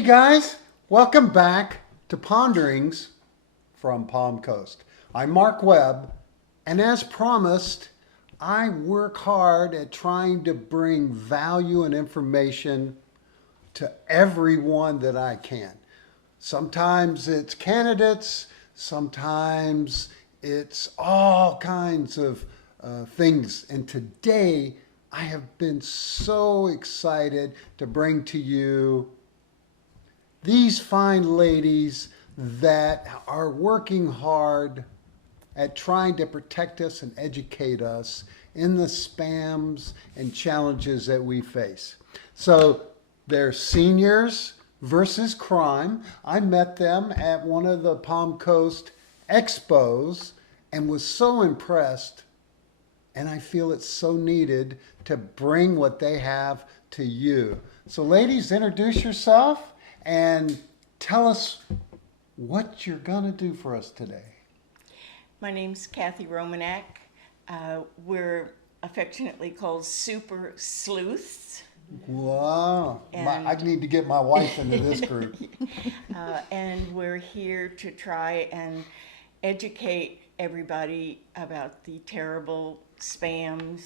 Hey guys, welcome back to Ponderings from Palm Coast. I'm Mark Webb, and as promised, I work hard at trying to bring value and information to everyone that I can. Sometimes it's candidates, sometimes it's all kinds of things. And today I have been so excited to bring to you these fine ladies that are working hard at trying to protect us and educate us in the spams and challenges that we face. So they're seniors versus crime. I met them at one of the Palm Coast expos and was so impressed, and I feel it's so needed to bring what they have to you. So ladies, introduce yourself and tell us what you're going to do for us today. My name's Kathy Romanak. We're affectionately called Super Sleuths. Wow. I need to get my wife into this group. And we're here to try and educate everybody about the terrible spams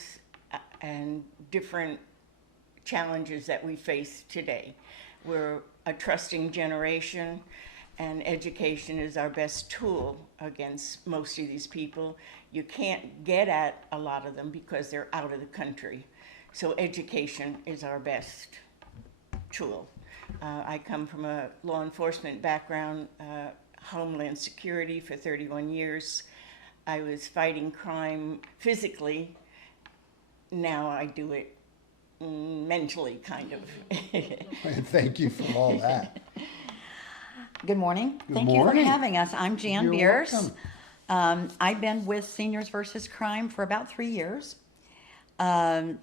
and different challenges that we face today. We're a trusting generation, and education is our best tool against most of these people. You can't get at a lot of them because they're out of the country. So education is our best tool. I come from a law enforcement background, Homeland Security for 31 years. I was fighting crime physically. Now I do it mentally, kind of. Thank you for all that. Good morning. Good Thank you morning. for having us. I'm Jan You're Beers. welcome. I've been with Seniors versus Crime for about 3 years. I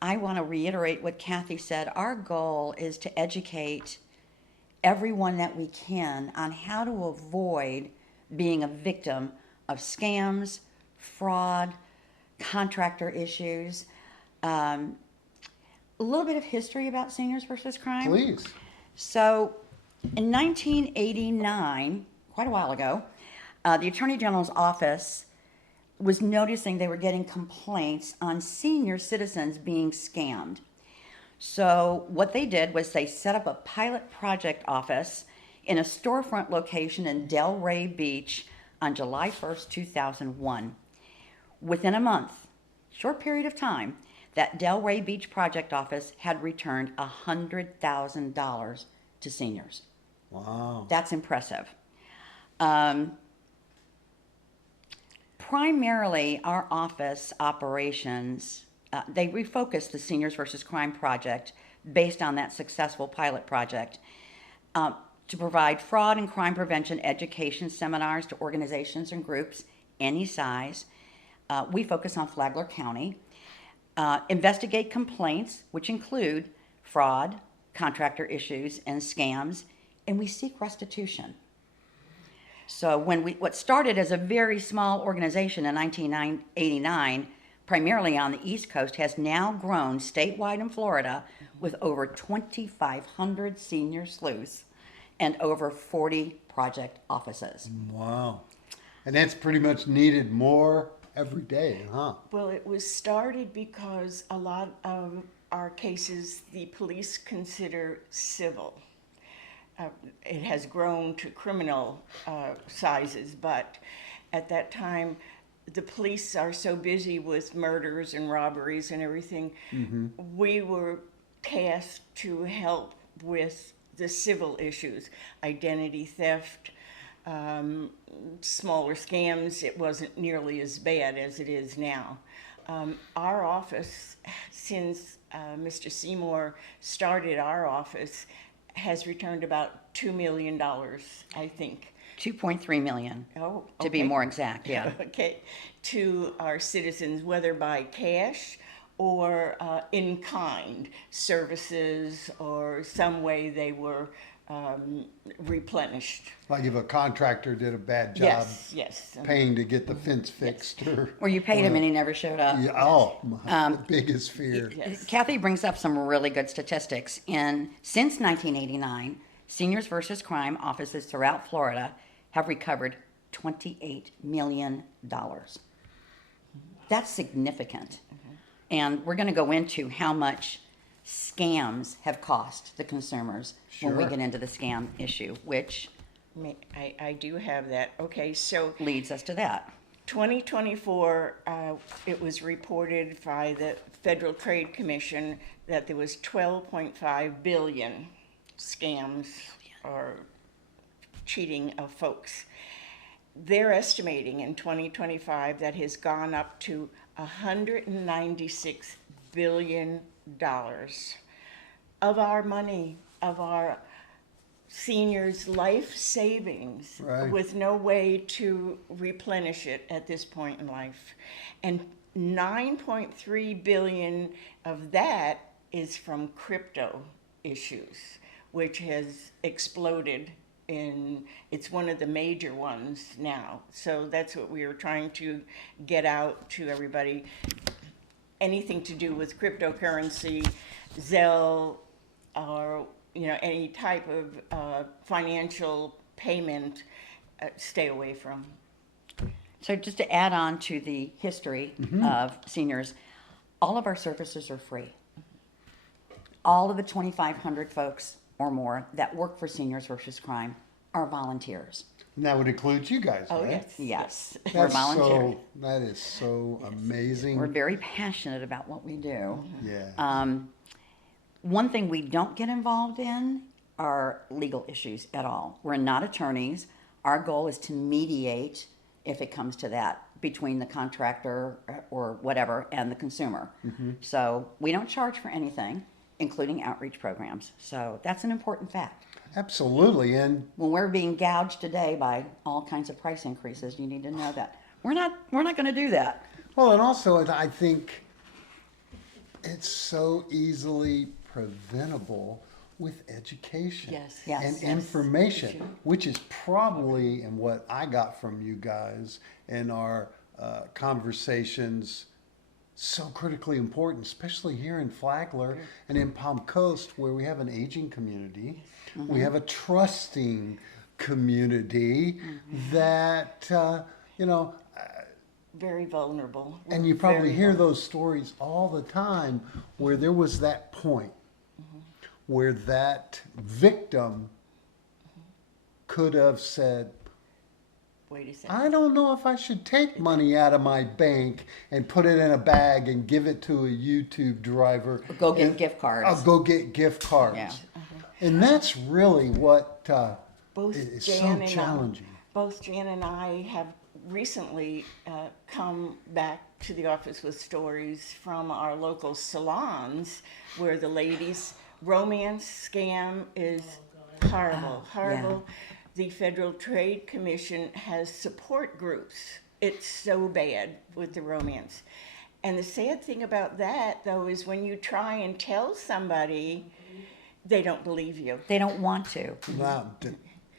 want to reiterate what Kathy said. Our goal is to educate everyone that we can on how to avoid being a victim of scams, fraud, contractor issues. A little bit of history about Seniors versus Crime. Please. So, in 1989, quite a while ago, the Attorney General's office was noticing they were getting complaints on senior citizens being scammed. So, what they did was they set up a pilot project office in a storefront location in Delray Beach on July 1st, 2001. Within a month, short period of time, that Delray Beach project office had returned $100,000 to seniors. Wow. That's impressive. Primarily, our office operations, they refocused the Seniors versus Crime project based on that successful pilot project to provide fraud and crime prevention education seminars to organizations and groups any size. We focus on Flagler County. Investigate complaints, which include fraud, contractor issues, and scams, and we seek restitution. So what started as a very small organization in 1989, primarily on the East Coast, has now grown statewide in Florida with over 2,500 senior sleuths and over 40 project offices. Wow. And that's pretty much needed more every day, huh? Well, it was started because a lot of our cases the police consider civil. It has grown to criminal sizes, but at that time, the police are so busy with murders and robberies and everything. Mm-hmm. We were tasked to help with the civil issues, identity theft, smaller scams. It wasn't nearly as bad as it is now. Our office, since Mr. Seymour started our office, has returned about $2 million, I think. 2.3 million, Oh, to be okay. more exact, yeah. Okay, to our citizens, whether by cash or in kind services or some way they were replenished. Like if a contractor did a bad job Yes. paying to get the fence fixed Or you paid him and he never showed up. Yeah, oh, my biggest fear. Yes. Kathy brings up some really good statistics. And since 1989, Seniors versus Crime offices throughout Florida have recovered $28 million. That's significant. And we're going to go into how much scams have cost the consumers when we Sure. get into the scam issue, which I do have that. Okay, so leads us to that. 2024, it was reported by the Federal Trade Commission that there was 12.5 billion scams or cheating of folks. They're estimating in 2025 that has gone up to $196 billion of our money, of our seniors' life savings, Right. with no way to replenish it at this point in life. And 9.3 billion of that is from crypto issues, which has exploded it's one of the major ones now. So that's what we are trying to get out to everybody. Anything to do with cryptocurrency, Zelle, or any type of financial payment, stay away from. So just to add on to the history of seniors, all of our services are free. All of the 2,500 folks or more that work for Seniors versus Crime are volunteers. And that would include you guys, Oh, right? yes. Yes, we're volunteers. That is so amazing. We're very passionate about what we do. Yeah. One thing we don't get involved in are legal issues at all. We're not attorneys. Our goal is to mediate, if it comes to that, between the contractor or whatever and the consumer. So we don't charge for anything, including outreach programs. So that's an important fact. Absolutely. And When we're being gouged today by all kinds of price increases, you need to know that we're not going to do that. well, and also I think it's so easily preventable with education Yes. Yes. and Yes. information, which is probably, and what I got from you guys in our conversations, so critically important, especially here in Flagler and in Palm Coast, where we have an aging community. We have a trusting community that, Very vulnerable. and you probably Very hear those stories all the time where there was that point where that victim could have said, Wait a second. I don't know if I should take money out of my bank and put it in a bag and give it to a YouTube driver. Go get and- gift cards. I'll go get gift cards. Yeah. And that's really what Both is Jan so and challenging. Both Jan and I have recently come back to the office with stories from our local salons where the ladies' romance scam is horrible. The Federal Trade Commission has support groups. It's so bad with the romance. And the sad thing about that, though, is when you try and tell somebody, they don't believe you. They don't want to. Now,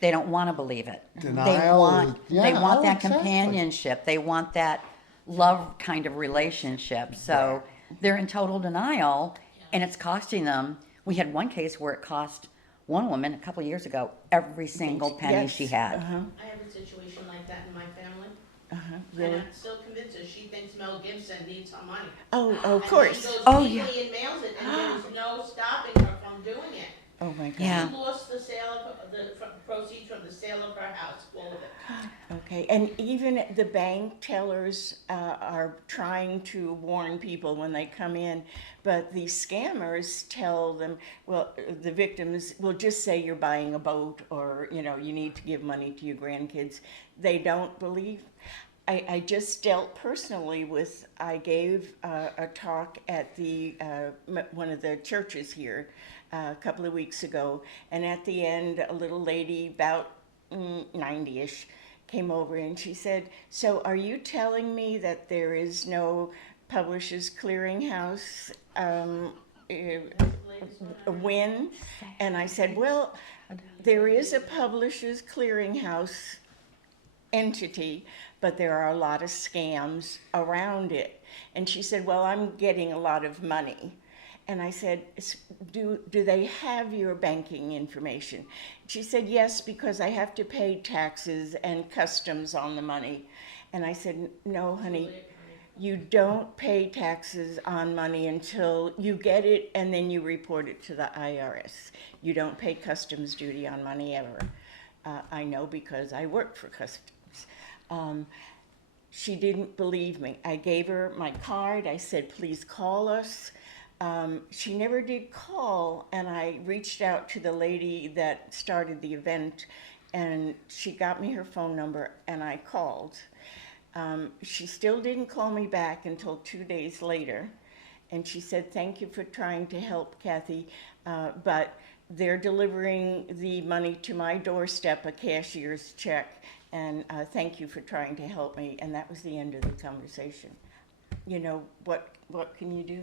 They don't want to believe it. Denial is- they yeah, want oh, that exactly. companionship. They want that love kind of relationship. So they're in total denial, and it's costing them. We had one case where it cost one woman a couple of years ago every single penny Yes, she had. I have a situation like that in my family. Really? And I'm still convinced that she thinks Mel Gibson needs her money. Oh, of And course. she goes Oh, legally and mails it, and there's no stopping her from doing it. Oh my God. Yeah. She lost the sale of the proceeds from the sale of her house, all of it. Okay, and even the bank tellers are trying to warn people when they come in, but the scammers tell them, well, the victims will just say you're buying a boat or, you need to give money to your grandkids. They don't believe. I just dealt personally with, I gave a talk at the one of the churches here a couple of weeks ago, and at the end, a little lady about 90-ish came over and she said, so are you telling me that there is no Publishers Clearinghouse latest one? Win. And I said, well, there is a publishers clearinghouse entity, but there are a lot of scams around it. And she said, well, I'm getting a lot of money. And I said, do they have your banking information? She said, yes, because I have to pay taxes and customs on the money. And I said, no, honey, you don't pay taxes on money until you get it and then you report it to the IRS. You don't pay customs duty on money ever. I know because I work for customs. She didn't believe me. I gave her my card. I said, please call us. She never did call, and I reached out to the lady that started the event, and she got me her phone number, and I called. She still didn't call me back until 2 days later, and she said, thank you for trying to help, Kathy, but they're delivering the money to my doorstep, a cashier's check, and thank you for trying to help me. And that was the end of the conversation. You know, what can you do?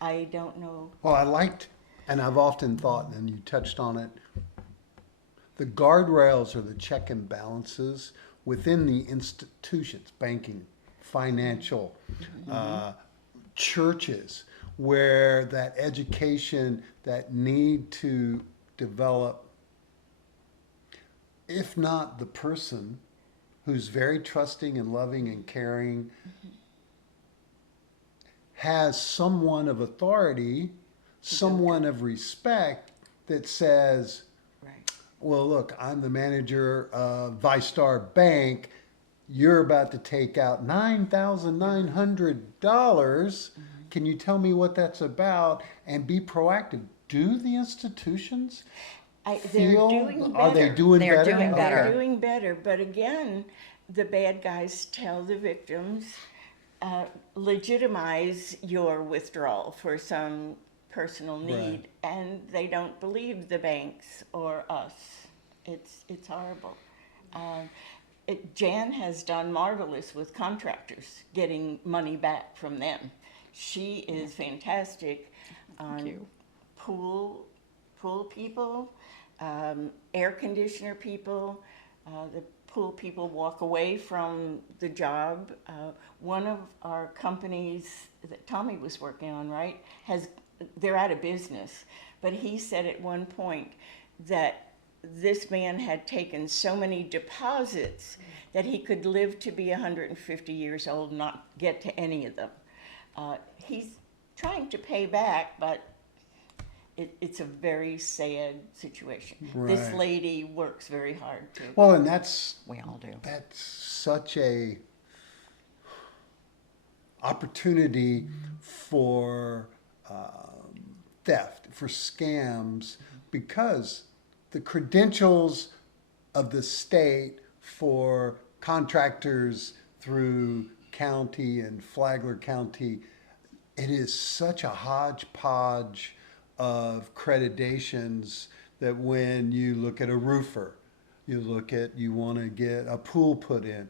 I don't know. Well, I liked, and I've often thought, and you touched on it, the guardrails are the check and balances within the institutions, banking, financial, churches, where that education, that need to develop, if not the person who's very trusting and loving and caring, has someone of authority, someone of respect that says, Right. well, look, I'm the manager of ViStar Bank. You're about to take out $9,900. Can you tell me what that's about? And be proactive. Do the institutions They're feel? doing better. Are they doing They're better? doing better. They're doing better, but again, the bad guys tell the victims, legitimize your withdrawal for some personal need, Right. and they don't believe the banks or us. It's horrible. Jan has done marvelous with contractors, getting money back from them. She is fantastic on pool people, air conditioner people. The pool people walk away from the job. One of our companies that Tommy was working on, right, they're out of business. But he said at one point that this man had taken so many deposits that he could live to be 150 years old and not get to any of them. He's trying to pay back, but it's a very sad situation. This Right. lady works very hard too. Well, and that's We all do. such a opportunity for theft, for scams, because the credentials of the state for contractors through county and Flagler County, it is such a hodgepodge of accreditations that when you look at a roofer, you want to get a pool put in,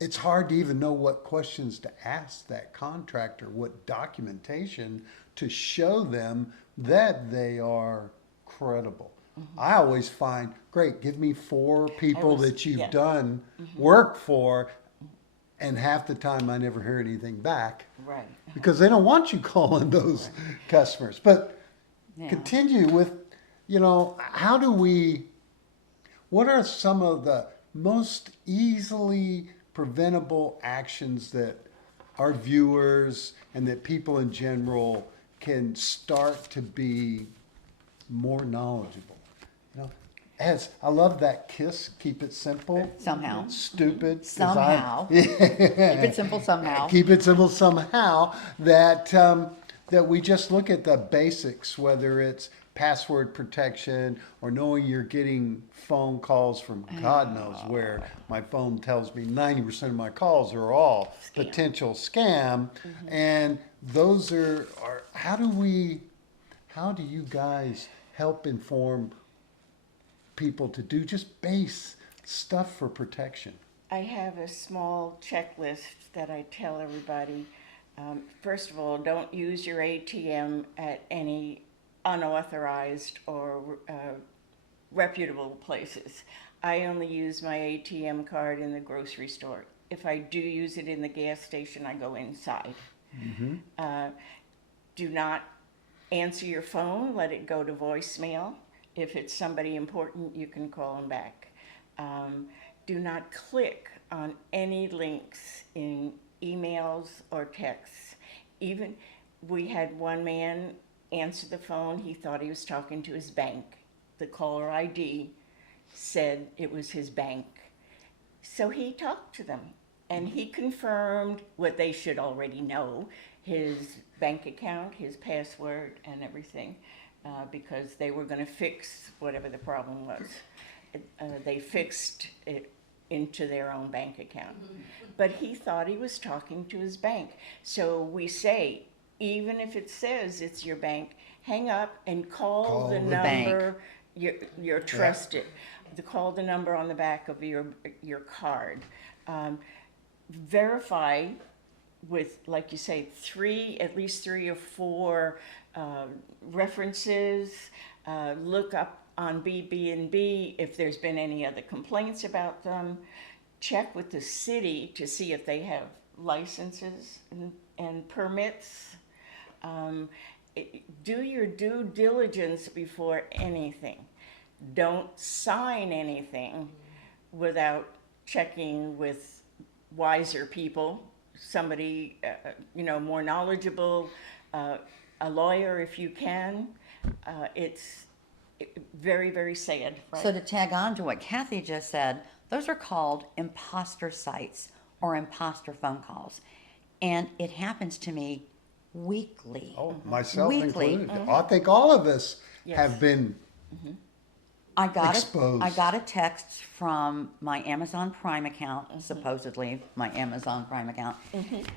it's hard to even know what questions to ask that contractor, what documentation to show them that they are credible. I always find, great, give me 4 people that you've yeah. done work for, and half the time I never hear anything back Right. because they don't want you calling those customers. But Yeah. continue with, what are some of the most easily preventable actions that our viewers and that people in general can start to be more knowledgeable? As I love that KISS, keep it simple. Somehow. Stupid. Somehow. Keep it simple somehow. Keep it simple somehow. That we just look at the basics, whether it's password protection or knowing you're getting phone calls from God knows where. My phone tells me 90% of my calls are all potential scam. And those are how do you guys help inform people to do just base stuff for protection? I have a small checklist that I tell everybody. First of all, don't use your ATM at any unauthorized or reputable places. I only use my ATM card in the grocery store. If I do use it in the gas station, I go inside. Do not answer your phone, let it go to voicemail. If it's somebody important, you can call them back. Do not click on any links in emails or texts. Even we had one man answer the phone, he thought he was talking to his bank. The caller ID said it was his bank. So he talked to them and he confirmed what they should already know, his bank account, his password, and everything, because they were going to fix whatever the problem was. They fixed it into their own bank account. But he thought he was talking to his bank. So we say, even if it says it's your bank, hang up and call the the number you're trusted. Call the number on the back of your card. Verify with, like you say, at least three or four references. Look up on BB&B if there's been any other complaints about them. Check with the city to see if they have licenses and permits. Do your due diligence before anything. Don't sign anything without checking with wiser people, somebody more knowledgeable, a lawyer if you can. It's very, very sad. Right? So to tag on to what Kathy just said, those are called imposter sites or imposter phone calls. And it happens to me weekly. Oh, myself Weekly. included. I think all of us Yes. have been exposed. I got a text from my Amazon Prime account, supposedly my Amazon Prime account,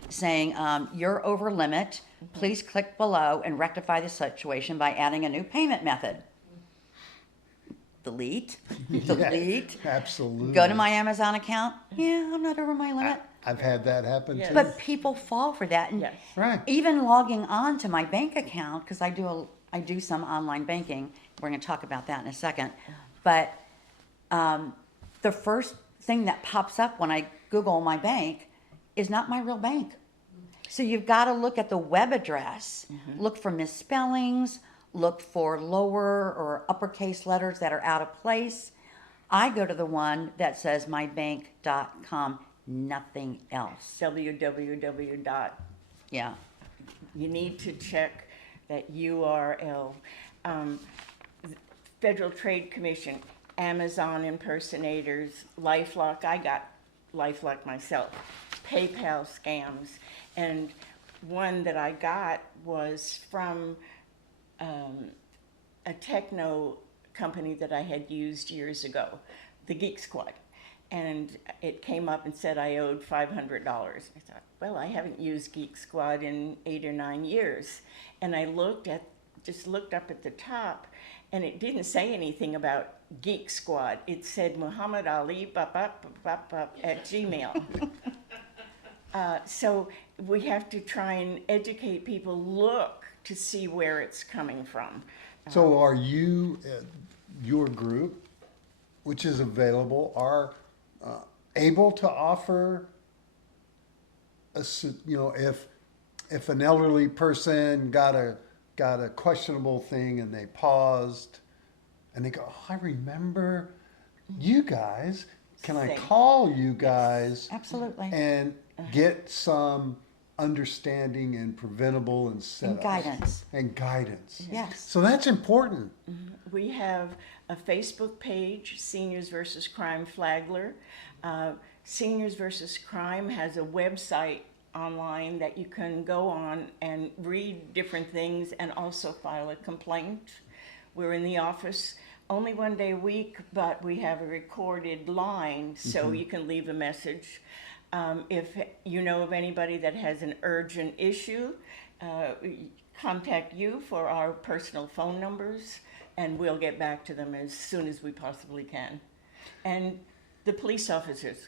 saying, you're over limit. Please click below and rectify the situation by adding a new payment method. Delete. Delete. Absolutely. Go to my Amazon account. Yeah, I'm not over my limit. I've had that happen Yes. too. But people fall for that. And Yes. Right. even logging on to my bank account, because I do some online banking. We're going to talk about that in a second. But the first thing that pops up when I Google my bank is not my real bank. So you've got to look at the web address, look for misspellings, look for lower or uppercase letters that are out of place. I go to the one that says mybank.com, nothing else. www. Yeah. You need to check that URL. Federal Trade Commission, Amazon impersonators, LifeLock. I got LifeLock myself. PayPal scams. And one that I got was from a techno company that I had used years ago, the Geek Squad. And it came up and said I owed $500. I thought, well, I haven't used Geek Squad in 8 or 9 years. And I just looked up at the top, and it didn't say anything about Geek Squad. It said Muhammad Ali at Gmail. So we have to try and educate people, look to see where it's coming from. So are you, your group, which is available, are able to offer, if an elderly person got a questionable thing and they paused and they go, oh, I remember you guys. Can I Same. call you guys Absolutely. and get some understanding and preventable and setups? And guidance. And guidance. Yes. So that's important. We have a Facebook page, Seniors versus Crime Flagler. Seniors versus Crime has a website online that you can go on and read different things and also file a complaint. We're in the office only one day a week, but we have a recorded line, so you can leave a message. If you know of anybody that has an urgent issue, contact you for our personal phone numbers, and we'll get back to them as soon as we possibly can. And the police officers,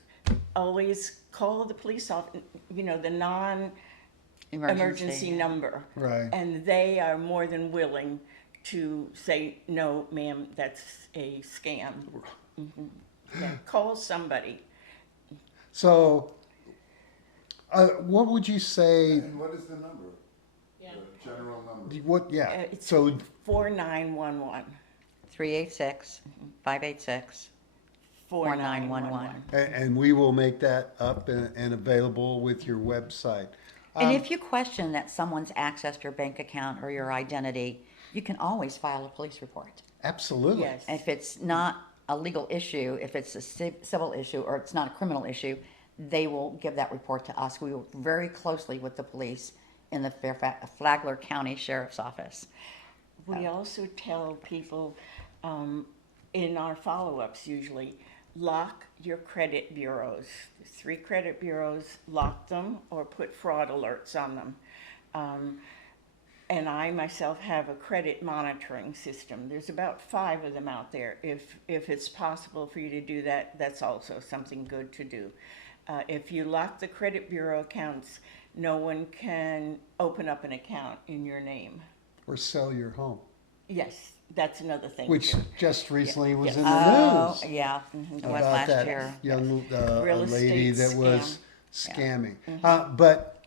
always call the police officer, the emergency number. Right. And they are more than willing to say, no, ma'am, that's a scam. Yeah, call somebody. So, what would you say? And what is the number? Yeah. The general number? What? Yeah. It's So 4911. 386 586 4911. And we will make that up and available with your website. And if you question that someone's accessed your bank account or your identity, you can always file a police report. Absolutely. Yes. If it's not a legal issue, if it's a civil issue or it's not a criminal issue, they will give that report to us. We work very closely with the police in the Flagler County Sheriff's Office. We also tell people in our follow-ups usually, lock your credit bureaus. There's 3 credit bureaus, lock them or put fraud alerts on them. And I myself have a credit monitoring system. There's about 5 of them out there. If it's possible for you to do that, that's also something good to do. If you lock the credit bureau accounts, no one can open up an account in your name. Or sell your home, Yes, that's another thing. which too. just recently was Yes. in the news. Yeah, it was About last that year. young Real lady estate that was scam. scamming. But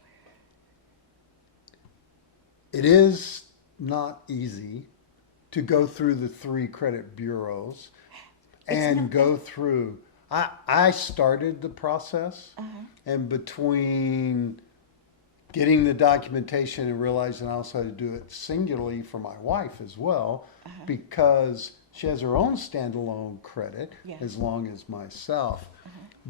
it is not easy to go through the 3 credit bureaus and go through. I started the process, and between getting the documentation and realizing I also had to do it singularly for my wife as well, because she has her own standalone credit Yeah. as long as myself.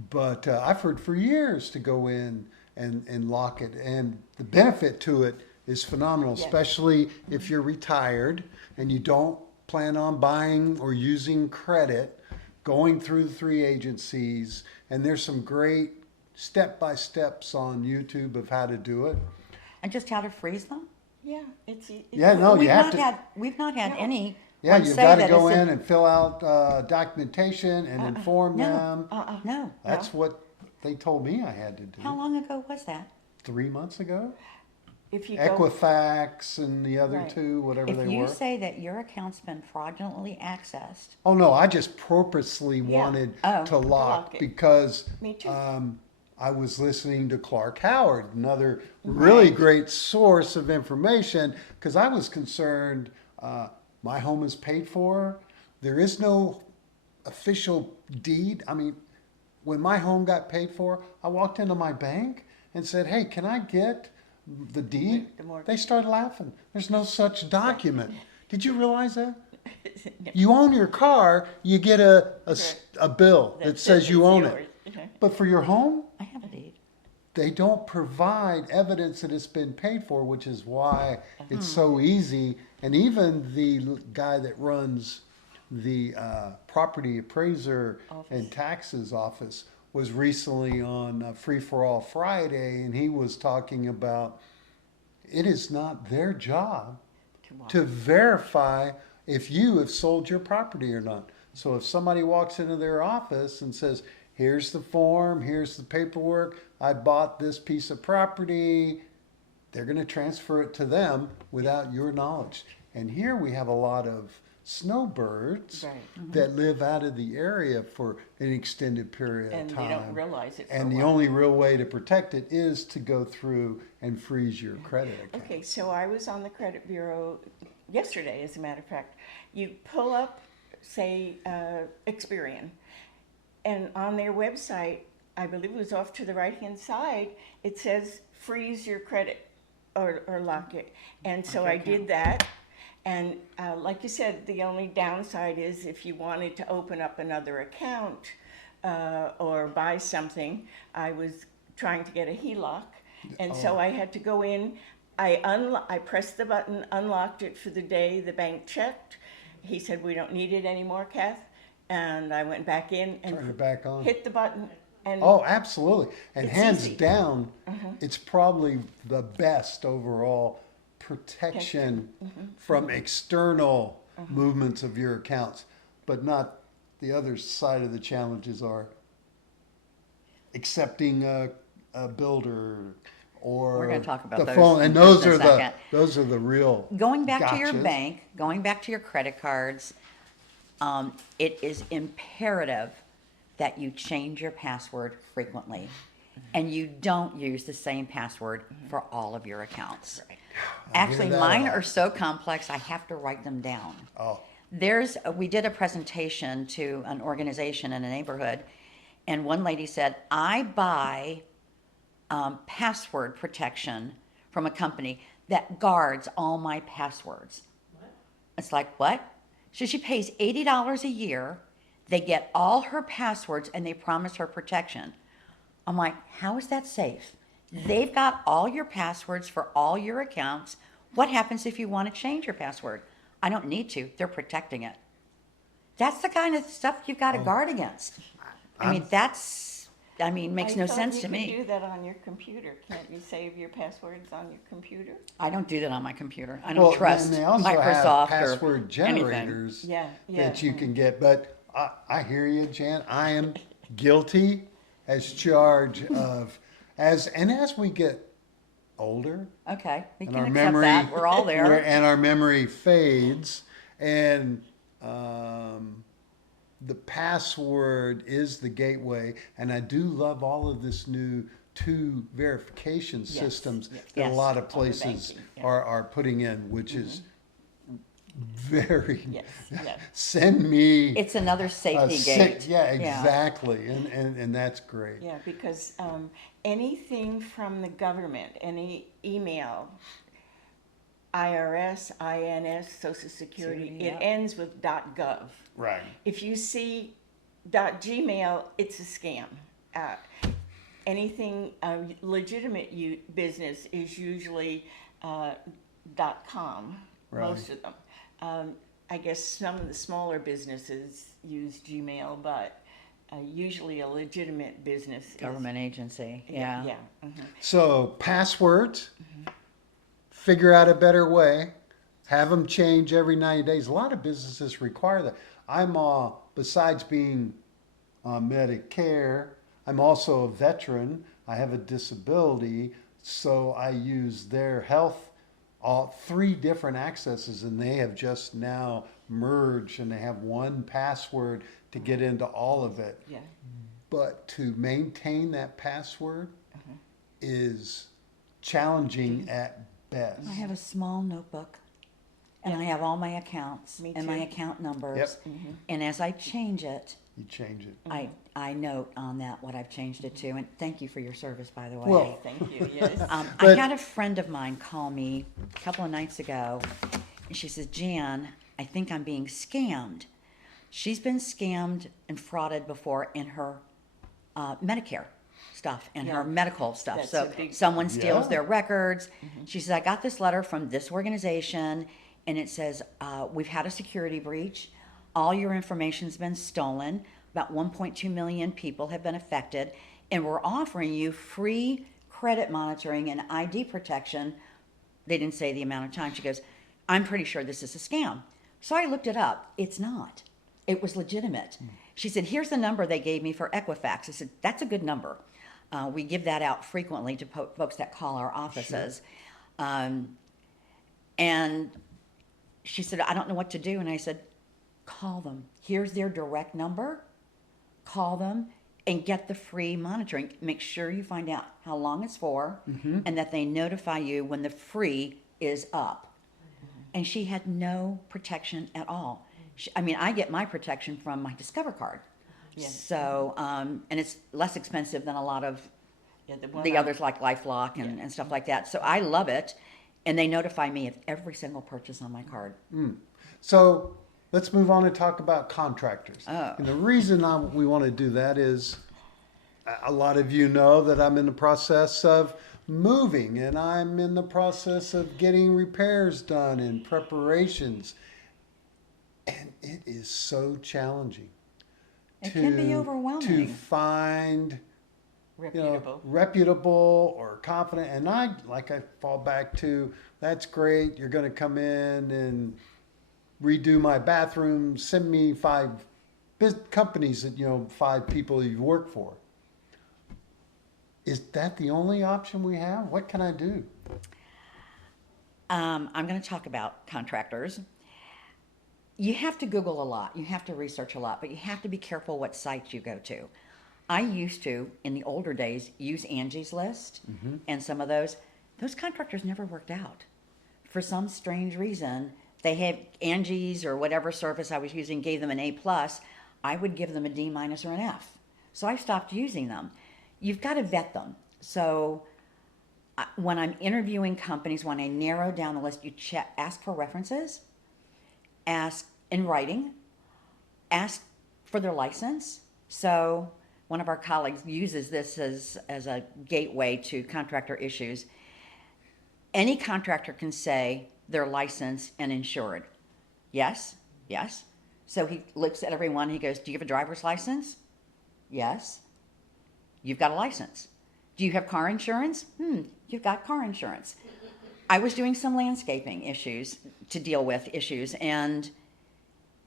But I've heard for years to go in and lock it, and the benefit to it is phenomenal, Yes. especially if you're retired and you don't plan on buying or using credit, going through the 3 agencies, and there's some great step-by-steps on YouTube of how to do it. And just how to freeze them? Yeah, it's Yeah, no, we've you have not to. had we've not had No. any. Yeah, one you've say got to that go it's a- in and fill out documentation and inform them. No. That's what they told me I had to do How long ago was that? 3 months ago. if you go, Equifax and the other Right. 2, whatever If they you were. say that your account's been fraudulently accessed, Oh no, I just purposely Yeah. wanted Oh. to lock Lock it. because Me too. I was listening to Clark Howard, another really great source of information, because I was concerned my home is paid for. There is no official deed. I mean, when my home got paid for, I walked into my bank and said, "Hey, can I get the deed?" The mortgage. They started laughing. There's no such document. Did you realize that? You own your car, you get a bill that That's says it, you it's own yours. it. But for your home, I have a deed. they don't provide evidence that it's been paid for, which is why it's so easy. And even the guy that runs the property appraiser and taxes office was recently on Free for All Friday, and he was talking about it is not their job to verify if you have sold your property or not. So if somebody walks into their office and says, "Here's the form, here's the paperwork, I bought this piece of property," they're going to transfer it to them without your knowledge. And here we have a lot of snowbirds Right. that live out of the area for an extended period and of they time. don't realize it. For And a the while. only real way to protect it is to go through and freeze your credit account. Okay, so I was on the credit bureau yesterday, as a matter of fact. You pull up, say, Experian, and on their website, I believe it was off to the right-hand side, it says freeze your credit or lock it. And so I did that. And like you said, the only downside is if you wanted to open up another account or buy something, I was trying to get a HELOC. And so I had to go in, I pressed the button, unlocked it for the day, the bank checked. He said, "We don't need it anymore, Kath." And I went back in and Turn it back on. hit the button and Oh, absolutely. And It's hands easy. down, it's probably the best overall protection from external movements of your accounts. But not the other side of the challenges are accepting a builder or We're gonna talk about the those phone, in and just a second. those are the real Going back to your gotchas. bank, going back to your credit cards, it is imperative that you change your password frequently. And you don't use the same password for all of your accounts. Actually, that a mine lot. are so complex, I have to write them down. Oh, We did a presentation to an organization in a neighborhood, and one lady said, I buy password protection from a company that guards all my passwords. It's like, what? So she pays $80 a year. They get all her passwords and they promise her protection. I'm like, how is that safe? They've got all your passwords for all your accounts. What happens if you want to change your password? I don't need to. They're protecting it. That's the kind of stuff you've got to guard against. Makes no sense to I thought you could me. do that on your computer. Can't you save your passwords on your computer? I don't do that on my computer. I don't well, trust and they also Microsoft have password or anything. generators Yeah, that yeah. you can get. But I hear you, Jan. I am guilty as charged of as we get older, Okay, we and can our accept memory that. We're all there. and our memory fades, and the password is the gateway. And I do love all of this new two verification systems that Yes. a lot of the places banking, yeah. are putting in, which is very Yes, yes. send me It's another a safety sick, gate. yeah, exactly, and that's great. Yeah, because anything from the government, any email, IRS, INS, Social Security, Security, it yep. ends with .gov. Right. If you see .gmail, it's a scam. Anything legitimate business is usually .com. Right. Most of them. I guess some of the smaller businesses use Gmail, but usually a legitimate business Government agency, yeah. Yeah. Mhm. So passwords, figure out a better way, have them change every 90 days. A lot of businesses require that. I'm besides being on Medicare, I'm also a veteran. I have a disability, so I use their health, all three different accesses, and they have just now merged, and they have one password to get into all of it. Yeah. But to maintain that password is challenging at best. I have a small notebook and I have all my accounts Me and my too. account numbers. Yep. And as I change it, You change it. I note on that what I've changed it to. And thank you for your service, by the way. Well, Thank you. Yes. I But- had a friend of mine call me a couple of nights ago, and she says, Jan, I think I'm being scammed. She's been scammed and frauded before in her Medicare stuff and her Yeah. medical stuff. That's So a big- someone steals Yeah. their records. She says, I got this letter from this organization, and it says, we've had a security breach. All your information's been stolen. About 1.2 million people have been affected, and we're offering you free credit monitoring and ID protection. They didn't say the amount of time. She goes, I'm pretty sure this is a scam. So I looked it up. It's not. It was legitimate. She said, here's the number they gave me for Equifax. I said, that's a good number. We give that out frequently to folks that call our offices. And she said, I don't know what to do. And I said, call them. Here's their direct number. Call them and get the free monitoring. Make sure you find out how long it's for and that they notify you when the free is up. And she had no protection at all. I get my protection from my Discover card. Yes. So, and it's less expensive than a lot of Yeah, the one the I'm- others like LifeLock and stuff like that. So I love it. And they notify me of every single purchase on my card. So let's move on and talk about contractors. Oh. And the reason we want to do that is a lot of you know that I'm in the process of moving, and I'm in the process of getting repairs done and preparations. And it is so challenging. It can be overwhelming. To find reputable. reputable or confident. And I fall back to, that's great. You're going to come in and redo my bathroom. Send me 5 companies that, 5 people you work for. is that the only option we have? What can I do? I'm going to talk about contractors. You have to Google a lot, you have to research a lot, but you have to be careful what sites you go to. I used to, in the older days, use Angie's List and some of those. Those contractors never worked out. For some strange reason, they had Angie's or whatever service I was using gave them an A+. I would give them a D- or an F. So I stopped using them. You've got to vet them. So when I'm interviewing companies, when I narrow down the list, you ask for references, ask in writing, ask for their license. So one of our colleagues uses this as a gateway to contractor issues. Any contractor can say they're licensed and insured. Yes, yes. So he looks at everyone, he goes, do you have a driver's license? Yes. You've got a license. Do you have car insurance? You've got car insurance. I was doing some landscaping issues to deal with issues, and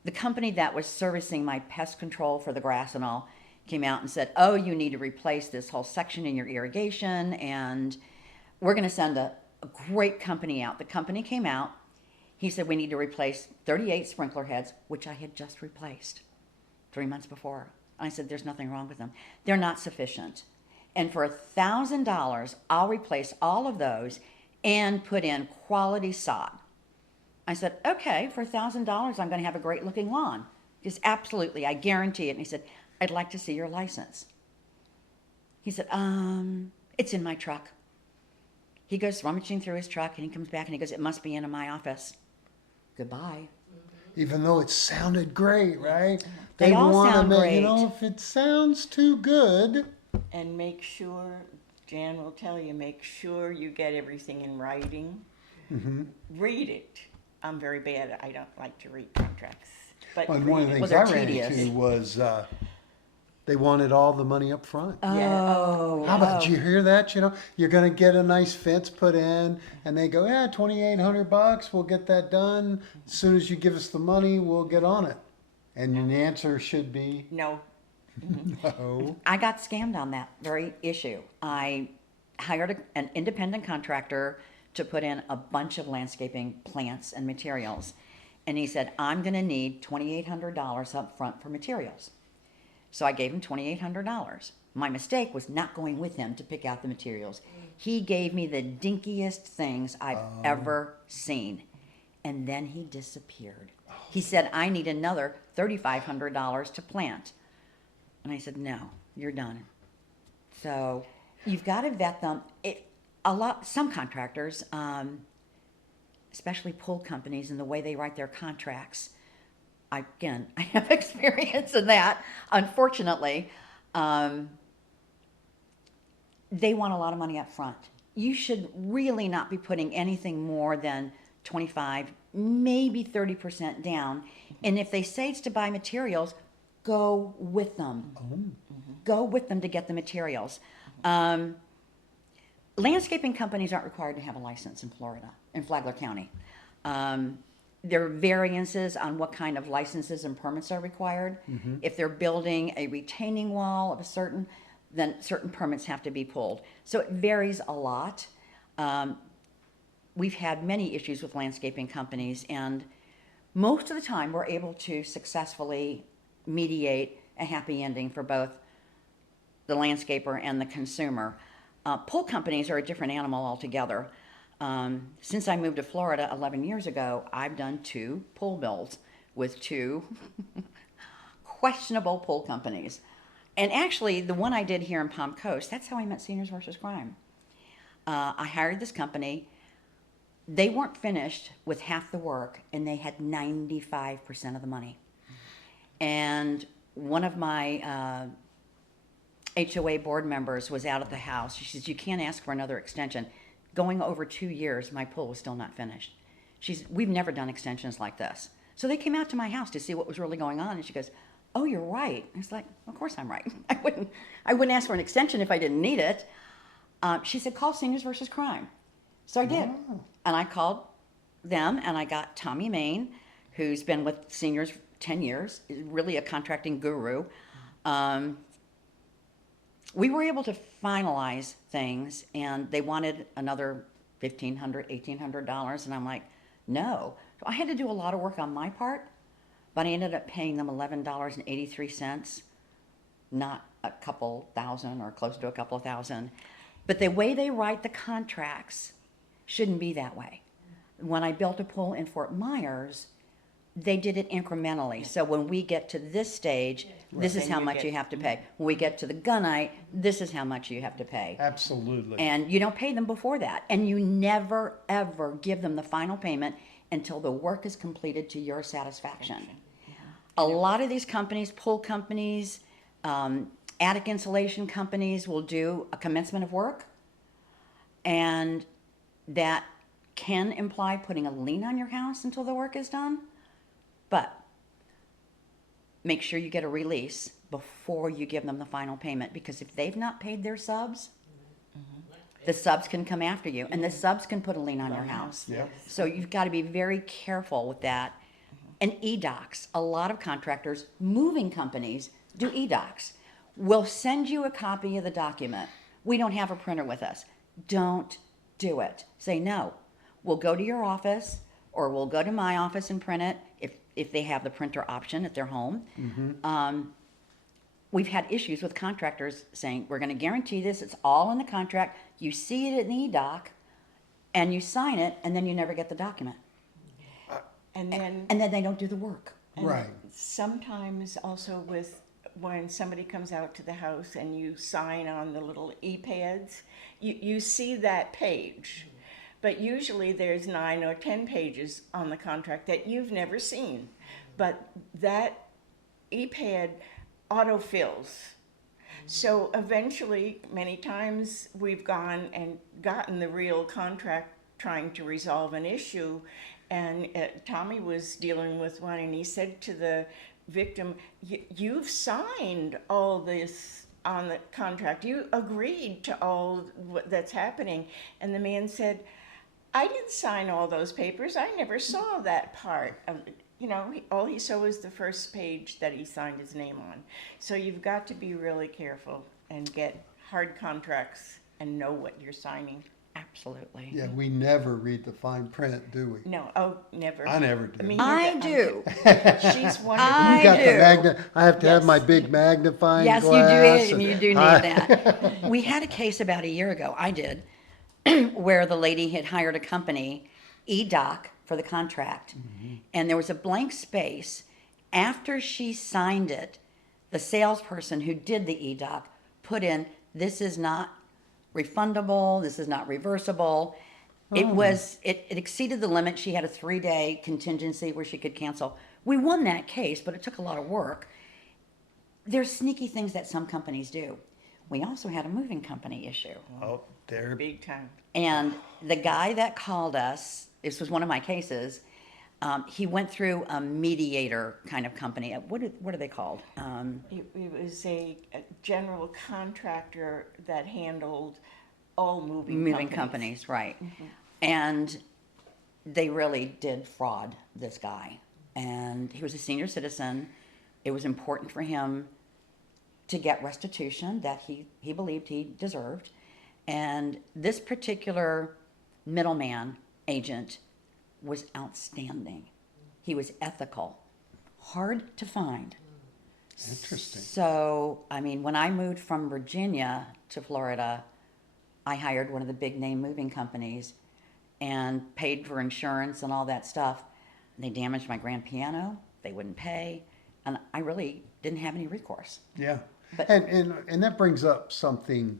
the company that was servicing my pest control for the grass and all came out and said, oh, you need to replace this whole section in your irrigation, and we're going to send a great company out. The company came out. He said, we need to replace 38 sprinkler heads, which I had just replaced 3 months before. I said, there's nothing wrong with them. They're not sufficient. And for $1,000, I'll replace all of those and put in quality sod. I said, okay, for $1,000, I'm going to have a great looking lawn. Just absolutely, I guarantee it. And he said, I'd like to see your license. He said, it's in my truck. He goes rummaging through his truck and he comes back and he goes, it must be in my office. Goodbye. Even though it sounded great, right? They all wanna sound You know, great. if it sounds too good, And make sure, Jan will tell you, make sure you get everything in writing. Read it. I'm very bad. I don't like to read contracts. But and one of the read things Well, I they're ran tedious. into was they wanted all the money up front. Oh, How about you hear that? You know, you're going to get a nice fence put in, and they go, yeah, $2,800. We'll get that done. As soon as you give us the money, we'll get on it. And the answer should be No. no. I got scammed on that very issue. I hired an independent contractor to put in a bunch of landscaping plants and materials. And he said, I'm going to need $2,800 up front for materials. So I gave him $2,800. My mistake was not going with him to pick out the materials. He gave me the dinkiest things I've ever seen. And then he disappeared. He said, I need another $3,500 to plant. And I said, no, you're done. So you've got to vet them. Some contractors, especially pool companies and the way they write their contracts, I have experience in that. Unfortunately, they want a lot of money up front. You should really not be putting anything more than 25, maybe 30% down. And if they say it's to buy materials, go with them. Go with them to get the materials. Landscaping companies aren't required to have a license in Florida, in Flagler County. There are variances on what kind of licenses and permits are required. If they're building a retaining wall of then certain permits have to be pulled. So it varies a lot. We've had many issues with landscaping companies, and most of the time we're able to successfully mediate a happy ending for both the landscaper and the consumer. Pool companies are a different animal altogether. Since I moved to Florida 11 years ago, I've done 2 pool builds with 2 questionable pool companies. And actually, the one I did here in Palm Coast, that's how I met Seniors versus Crime. I hired this company. They weren't finished with half the work, and they had 95% of the money. And one of my HOA board members was out at the house. She says, you can't ask for another extension. Going over 2 years, my pool was still not finished. We've never done extensions like this. So they came out to my house to see what was really going on, and she goes, oh, you're right. I was like, of course I'm right. I wouldn't ask for an extension if I didn't need it. She said, call Seniors versus Crime. So I did. And I called them, and I got Tommy Main, who's been with Seniors 10 years, is really a contracting guru. we were able to finalize things, and they wanted another $1,500, $1,800, and I'm like, no. So I had to do a lot of work on my part, but I ended up paying them $11.83, not a couple thousand or close to a couple of thousand. But the way they write the contracts shouldn't be that way. When I built a pool in Fort Myers, they did it incrementally. So when we get to this stage, this is Then how you much get- you have to pay. When we get to the gunite, this is how much you have to pay. Absolutely. And you don't pay them before that. And you never, ever give them the final payment until the work is completed to your satisfaction. A lot of these companies, pool companies, attic insulation companies will do a commencement of work, and that can imply putting a lien on your house until the work is done. But make sure you get a release before you give them the final payment, because if they've not paid their subs, the subs can come after you, and the subs can put a lien on your house. Yeah. So you've got to be very careful with that. And e-docs, a lot of contractors, moving companies do e-docs. We'll send you a copy of the document. We don't have a printer with us. Don't do it. Say no. We'll go to your office, or we'll go to my office and print it if they have the printer option at their home. We've had issues with contractors saying, we're going to guarantee this, it's all in the contract. You see it in the e-doc, and you sign it, and then you never get the document. And then And then they don't do the work. and Right. sometimes also with when somebody comes out to the house and you sign on the little e-pads, you see that page. But usually there's 9 or 10 pages on the contract that you've never seen. But that e-pad autofills. So eventually, many times we've gone and gotten the real contract trying to resolve an issue. And Tommy was dealing with one, and he said to the victim, you've signed all this on the contract. You agreed to all that's happening. And the man said, I didn't sign all those papers. I never saw that part of it. You know, all he saw was the first page that he signed his name on. So you've got to be really careful and get hard contracts and know what you're signing. Absolutely. Yeah, we never read the fine print, do we? No, oh, never. I never do. mean, I do. She's wonderful. I You got do. the I have to have Yes. my big magnifying Yes, glass. you do. You do need that. We had a case about a year ago, I did, where the lady had hired a company, e-doc, for the contract. And there was a blank space. After she signed it, the salesperson who did the e-doc put in, this is not refundable, this is not reversible. It exceeded the limit. She had a 3-day contingency where she could cancel. We won that case, but it took a lot of work. There's sneaky things that some companies do. We also had a moving company issue. Oh, there. Big time. And the guy that called us, this was one of my cases, he went through a mediator kind of company. What are they called? It was a general contractor that handled all moving companies, right. And they really did fraud this guy. And he was a senior citizen. It was important for him to get restitution that he believed he deserved. And this particular middleman agent was outstanding. He was ethical, hard to find. Interesting. So, I mean, when I moved from Virginia to Florida, I hired one of the big name moving companies and paid for insurance and all that stuff. They damaged my grand piano. They wouldn't pay. And I really didn't have any recourse. Yeah. But- And that brings up something.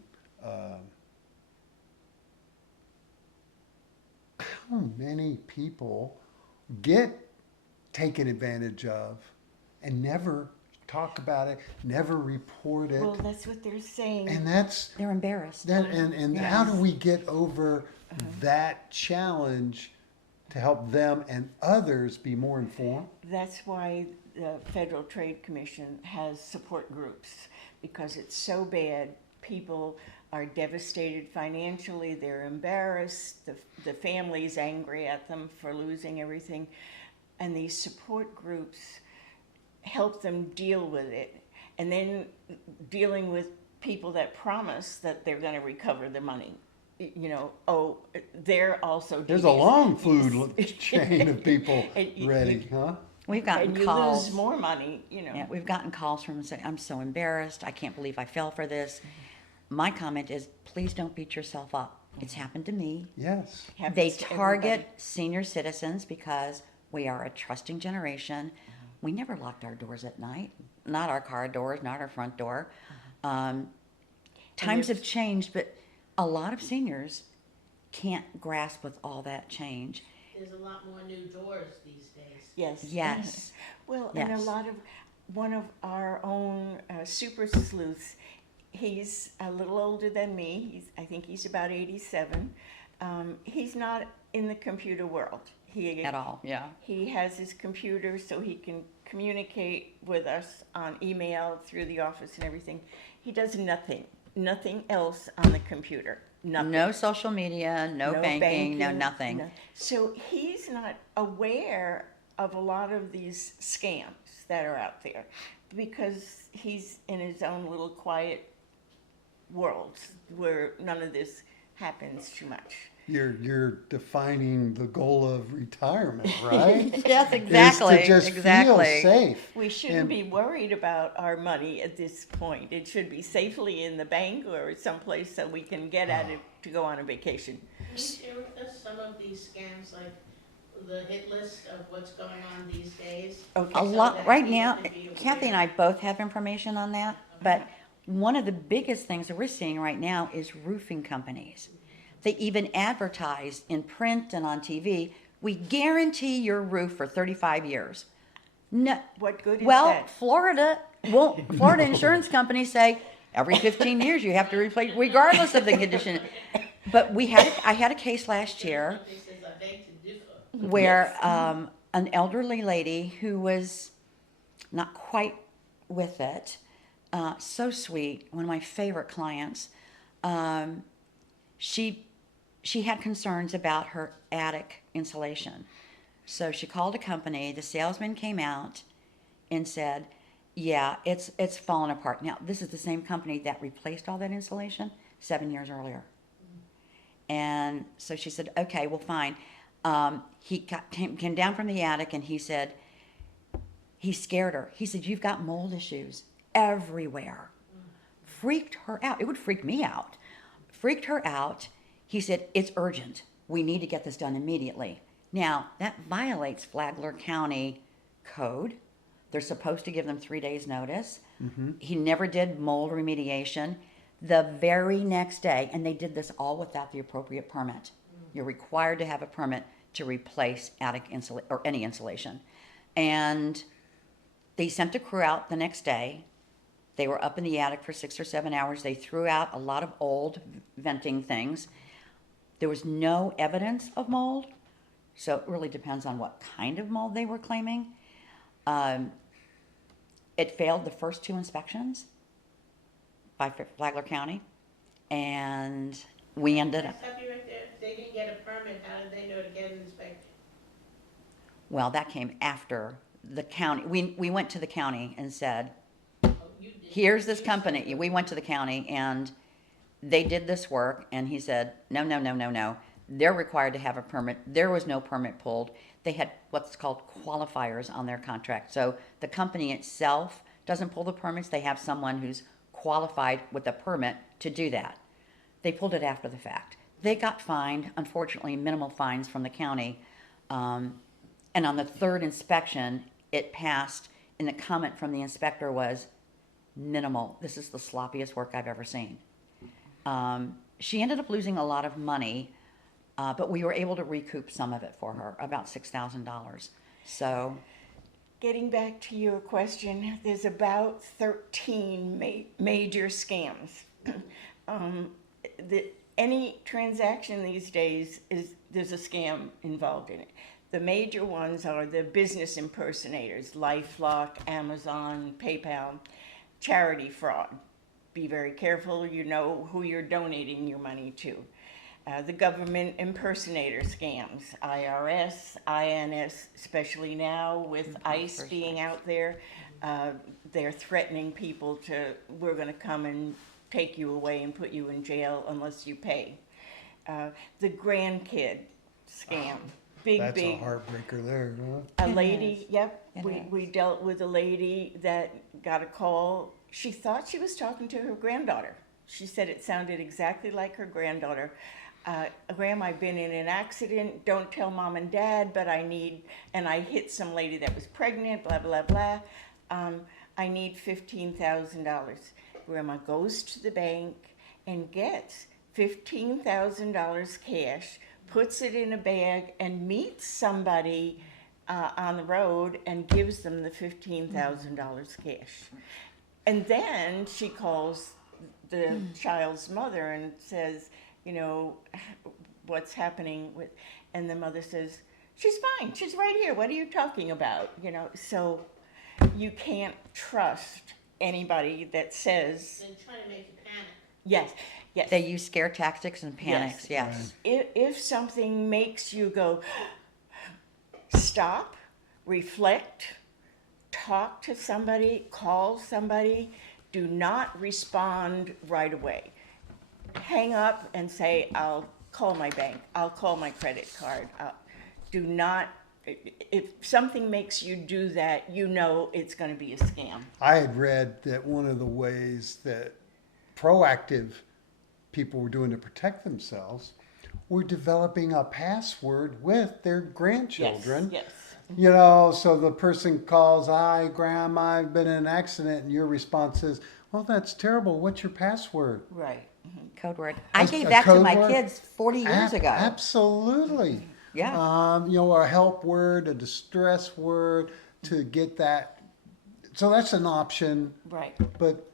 How many people get taken advantage of and never talk about it, never report it? Well, that's what they're saying. And that's They're embarrassed. that. And how do we get over that challenge to help them and others be more informed? That's why the Federal Trade Commission has support groups, because it's so bad. People are devastated financially, they're embarrassed, the family's angry at them for losing everything. And these support groups help them deal with it. And then dealing with people that promise that they're going to recover the money. You know, oh, they're also There's a devious. long food chain of people And you- ready, huh? We've gotten And you calls. lose more money, you know. Yeah, we've gotten calls from them saying, I'm so embarrassed. I can't believe I fell for this. My comment is, please don't beat yourself up. It's happened to me. Yes. Happens They to target everybody. senior citizens because we are a trusting generation. We never locked our doors at night, not our car doors, not our front door. Times have changed, but a lot of seniors can't grasp with all that change. There's a lot more new doors these days. Yes. Yes. Well, and a Yes. lot of, one of our own super sleuths, he's a little older than me. I think he's about 87. He's not in the computer world. At all, yeah. He has his computer so he can communicate with us on email through the office and everything. He does nothing else on the computer. Nothing. No social media, no banking, no nothing. no. So he's not aware of a lot of these scams that are out there because he's in his own little quiet world where none of this happens too much. You're defining the goal of retirement, right? Yes, exactly. Is to just exactly. feel safe. We shouldn't And- be worried about our money at this point. It should be safely in the bank or someplace that we can get at it to go on a vacation. Can you share with us some of these scams, like the hit list of what's going on these days? Okay. A So lot that right people now. can be Kathy and aware. I both have information on that, but one of the biggest things that we're seeing right now is roofing companies. They even advertise in print and on TV, we guarantee your roof for 35 years. No, What good is well, that? Florida insurance companies say every 15 years you have to replace, regardless of the condition. But I had a case last year Company says, I beg to differ. where an elderly lady who was not quite with it, so sweet, one of my favorite clients, she had concerns about her attic insulation. So she called a company, the salesman came out and said, yeah, it's fallen apart. Now, this is the same company that replaced all that insulation 7 years earlier. And so she said, okay, well, fine. He came down from the attic and he said, he scared her. He said, you've got mold issues everywhere. Freaked her out. It would freak me out. Freaked her out. He said, it's urgent. We need to get this done immediately. Now, that violates Flagler County code. They're supposed to give them 3 days notice. He never did mold remediation. The very next day, and they did this all without the appropriate permit. You're required to have a permit to replace attic insulation or any insulation. And they sent a crew out the next day. They were up in the attic for 6 or 7 hours. They threw out a lot of old venting things. There was no evidence of mold, so it really depends on what kind of mold they were claiming. It failed the first 2 inspections by Flagler County, and we ended up, Stop you right there. If they didn't get a permit, how did they know to get an inspection? well, that came after the county. We went to the county and said, Oh, you did. here's this You company. said- We went to the county and they did this work, and he said, no. They're required to have a permit. There was no permit pulled. They had what's called qualifiers on their contract. So the company itself doesn't pull the permits. They have someone who's qualified with a permit to do that. They pulled it after the fact. They got fined, unfortunately, minimal fines from the county. And on the 3rd inspection, it passed, and the comment from the inspector was, minimal. This is the sloppiest work I've ever seen. She ended up losing a lot of money, but we were able to recoup some of it for her, about $6,000. So, Getting back to your question, there's about 13 major scams. Any transaction these days there's a scam involved in it. The major ones are the business impersonators, LifeLock, Amazon, PayPal, charity fraud. Be very careful, you know who you're donating your money to. The government impersonator scams, IRS, INS, especially now with ICE being out there. They're threatening people we're going to come and take you away and put you in jail unless you pay. The grandkid scam, big, That's a big. heartbreaker there, huh? A lady, yep, It is. we dealt with a lady that got a call. She thought she was talking to her granddaughter. She said it sounded exactly like her granddaughter. Grandma, I've been in an accident. Don't tell mom and dad, but and I hit some lady that was pregnant, blah, blah, blah. I need $15,000. Grandma goes to the bank and gets $15,000 cash, puts it in a bag, and meets somebody on the road and gives them the $15,000 cash. And then she calls the child's mother and says, what's happening with, and the mother says, she's fine, she's right here, what are you talking about? So you can't trust anybody that says, They're trying to make you panic. yes, yes. They use scare tactics and panics, yes. If something makes you go, stop, reflect, talk to somebody, call somebody, do not respond right away. Hang up and say, I'll call my bank, I'll call my credit card. Do not, if something makes you do that, it's going to be a scam. I had read that one of the ways that proactive people were doing to protect themselves were developing a password with their grandchildren. Yes. So the person calls, hi, Grandma, I've been in an accident, and your response is, well, that's terrible. What's your password? Right. Code word. I A gave that to code my word? kids 40 years ago. Absolutely. Yeah. A help word, a distress word to get that. So that's an option. Right. But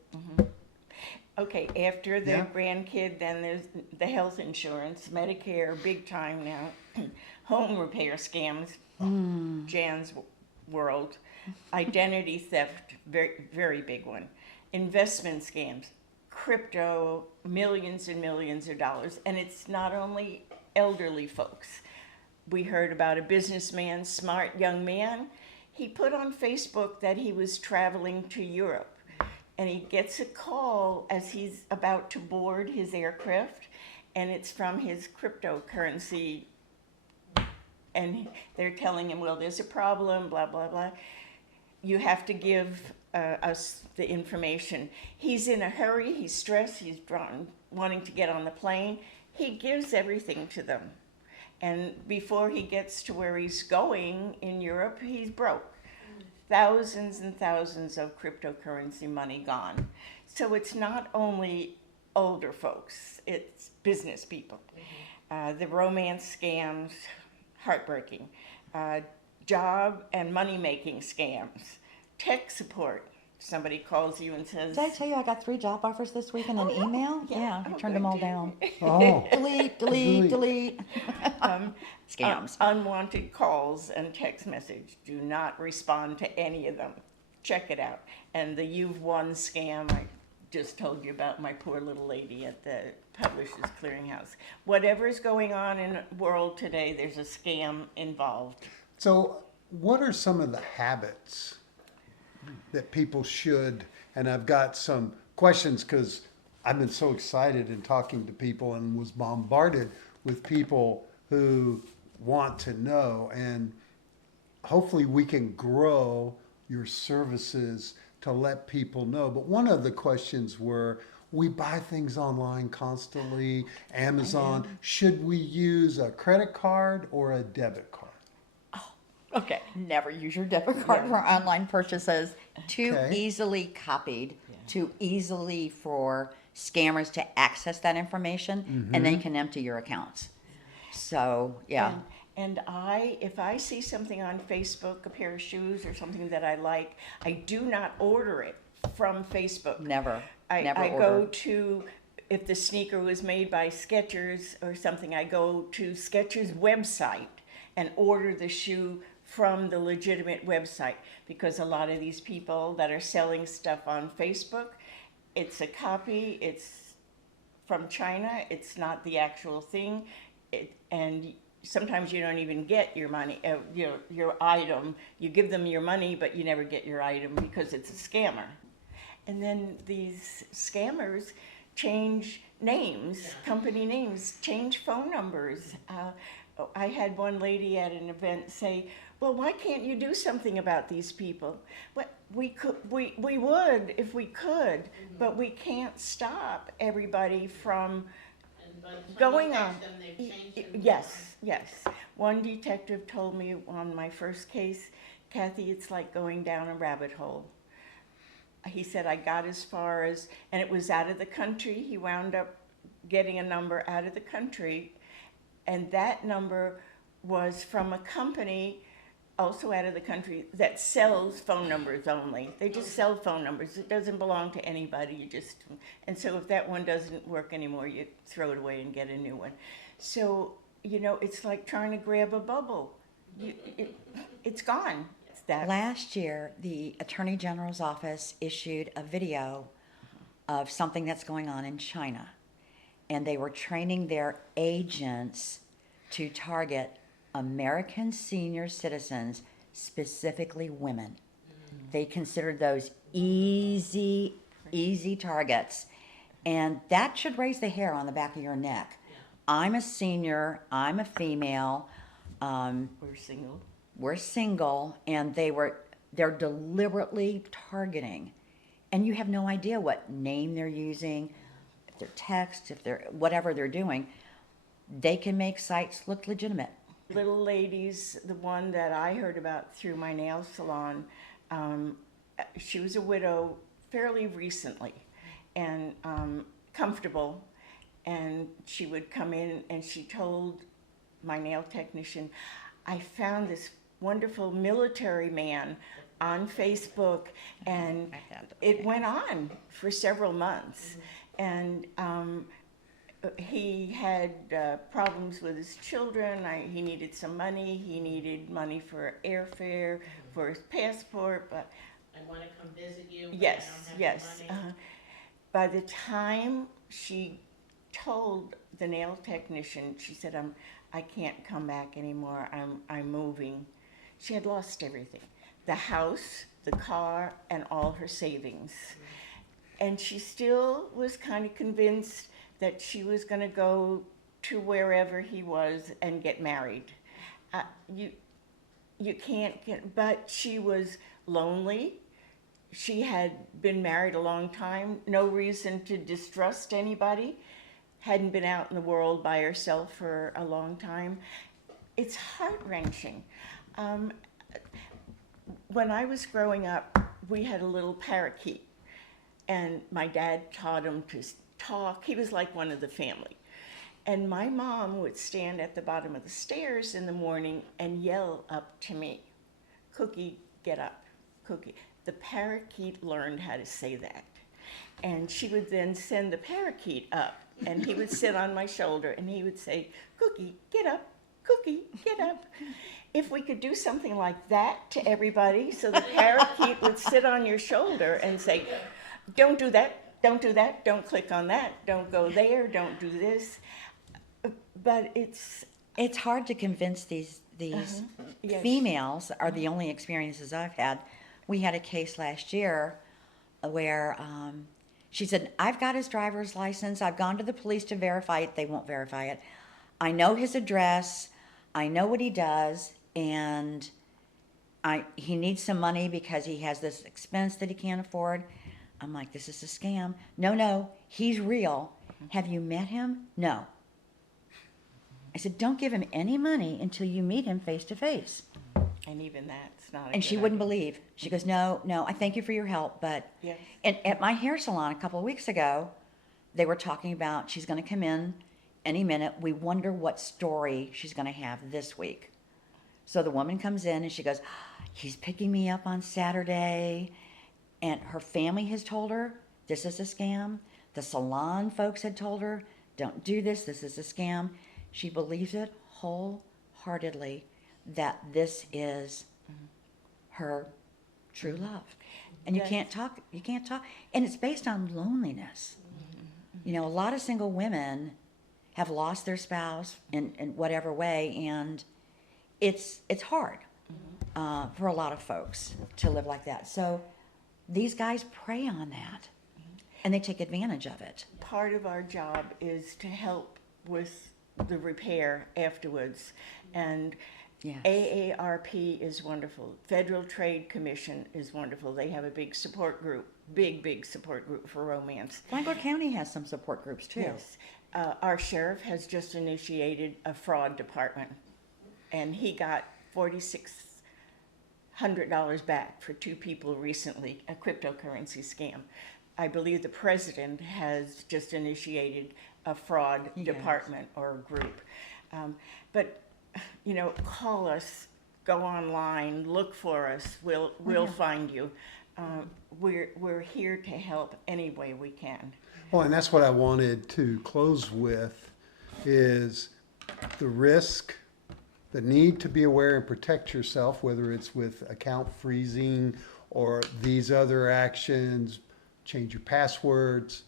Okay, after the Yeah. grandkid, then there's the health insurance, Medicare, big time now. Home repair scams, Jan's world. Identity theft, very, very big one. Investment scams, crypto, millions and millions of dollars. And it's not only elderly folks. We heard about a businessman, smart young man. He put on Facebook that he was traveling to Europe. And he gets a call as he's about to board his aircraft, and it's from his cryptocurrency. And they're telling him, well, there's a problem, blah, blah, blah. You have to give us the information. He's in a hurry, he's stressed, he's wanting to get on the plane. He gives everything to them. And before he gets to where he's going in Europe, he's broke. Thousands and thousands of cryptocurrency money gone. So it's not only older folks, it's business people. The romance scams, heartbreaking. Job and money-making scams. Tech support. Somebody calls you and says, Did I tell you I got 3 job offers this week in an email? Yeah, I turned them all down. oh, Delete. Scams. Unwanted calls and text message. Do not respond to any of them. Check it out. And the You've Won scam, I just told you about my poor little lady at the Publishers Clearinghouse. Whatever's going on in the world today, there's a scam involved. so what are some of the habits that people should? And I've got some questions because I've been so excited in talking to people and was bombarded with people who want to know, and hopefully we can grow your services to let people know. But one of the questions were, we buy things online constantly, Amazon, should we use a credit card or a debit card? Okay, never use your debit card for online purchases. Too Okay. easily copied, too easily for scammers to access that information, and then you can empty your accounts. So, yeah. And if I see something on Facebook, a pair of shoes or something that I like, I do not order it from Facebook. Never I order. go to, if the sneaker was made by Skechers or something, I go to Skechers' website and order the shoe from the legitimate website, because a lot of these people that are selling stuff on Facebook, it's a copy, it's from China, it's not the actual thing, and sometimes you don't even get your money, your item. You give them your money, but you never get your item because it's a scammer. And then these scammers change names, Yeah. company names, change phone numbers. I had one lady at an event say, "Well, why can't you do something about these people?" Well, we would if we could, but we can't stop everybody from And by the time going you on. catch them, they've changed and moved Yes, yes. One detective told me on my first case, "Kathy, it's like going down a rabbit hole." He said, "I got as far as, and it was out of the country. He wound up getting a number out of the country, and that number was from a company also out of the country that sells phone numbers only. They just sell phone numbers. It doesn't belong to anybody. You just, and so if that one doesn't work anymore, you throw it away and get a new one. So, it's like trying to grab a bubble. It's gone. It's that. Last year, the Attorney General's office issued a video of something that's going on in China. And they were training their agents to target American senior citizens, specifically women. They considered those easy targets. And that should raise the hair on the back of your neck. I'm a senior, I'm a female, We're single. we're single, and they're deliberately targeting. And you have no idea what name they're using, if they're text, if they're whatever they're doing. They can make sites look legitimate. Little ladies, the one that I heard about through my nail salon, she was a widow fairly recently and comfortable. And she would come in and she told my nail technician, "I found this wonderful military man on Facebook," and it went on for several months. And he had problems with his children. He needed some money. He needed money for airfare, for his passport. But I wanna come visit you, but I yes, don't have yes. the money. By the time she told the nail technician, she said, "I can't come back anymore. I'm moving." She had lost everything: the house, the car, and all her savings. And she still was kind of convinced that she was going to go to wherever he was and get married. You can't get, but she was lonely. She had been married a long time, no reason to distrust anybody, hadn't been out in the world by herself for a long time. It's heart-wrenching. When I was growing up, we had a little parakeet, and my dad taught him to talk. He was like one of the family. And my mom would stand at the bottom of the stairs in the morning and yell up to me, "Cookie, get up, Cookie." The parakeet learned how to say that. And she would then send the parakeet up, and he would sit on my shoulder, and he would say, "Cookie, get up, Cookie, get up." If we could do something like that to everybody, so the parakeet would sit on your shoulder and say, "Don't do that, don't do that, don't click on that, don't go there, don't do this." But it's hard to convince these Yes. females are the only experiences I've had. We had a case last year where she said, "I've got his driver's license. I've gone to the police to verify it. They won't verify it. I know his address. I know what he does, and he needs some money because he has this expense that he can't afford." I'm like, "This is a scam." No, he's real. "Have you met him?" "No." I said, "Don't give him any money until you meet him face to face." And even that's not a And she good wouldn't idea. believe. She goes, no, I thank you for your help, but... Yes. And at my hair salon a couple of weeks ago, they were talking about she's going to come in any minute. We wonder what story she's going to have this week. So the woman comes in and she goes, "He's picking me up on Saturday." And her family has told her, this is a scam. The salon folks had told her, "Don't do this, this is a scam." She believes it wholeheartedly that this is her true love. And you Yes. can't talk, and it's based on loneliness. You know, a lot of single women have lost their spouse in whatever way, and it's hard for a lot of folks to live like that. So these guys prey on that. And they take advantage of it. Part of our job is to help with the repair afterwards. And Yes. AARP is wonderful. Federal Trade Commission is wonderful. They have a big support group, big support group for romance. Flagler County has some support groups too. Yes. Our sheriff has just initiated a fraud department, and he got $4,600 back for 2 people recently, a cryptocurrency scam. I believe the president has just initiated a fraud He has. department or group. But, you know, call us, go online, look for us, we'll find you. We're here to help any way we can. Well, and that's what I wanted to close with is the risk, the need to be aware and protect yourself, whether it's with account freezing or these other actions, change your passwords.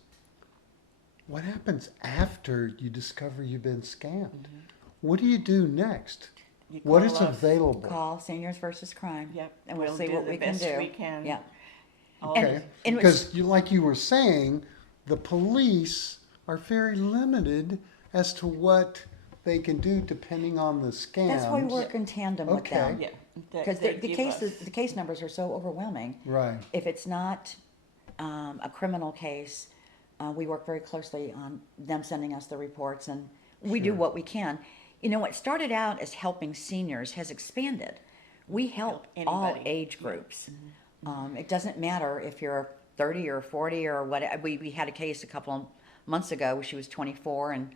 What happens after you discover you've been scammed? What do you do next? You What call is us. available? Call Seniors versus Crime. Yep, And we'll see do what the we can best do. we can. Yeah. All Okay, and because you, like you were saying, the police are very limited as to what they can do depending on the scams. That's why we work in tandem with Okay. them. Yeah. Because they the give cases, us- the case numbers are so overwhelming. Right. If it's not a criminal case, we work very closely on them sending us the reports, and we do what we can. You know, what started out as helping seniors has expanded. We help all anybody. age groups. It doesn't matter if you're 30 or 40 or what. We had a case a couple of months ago where she was 24 and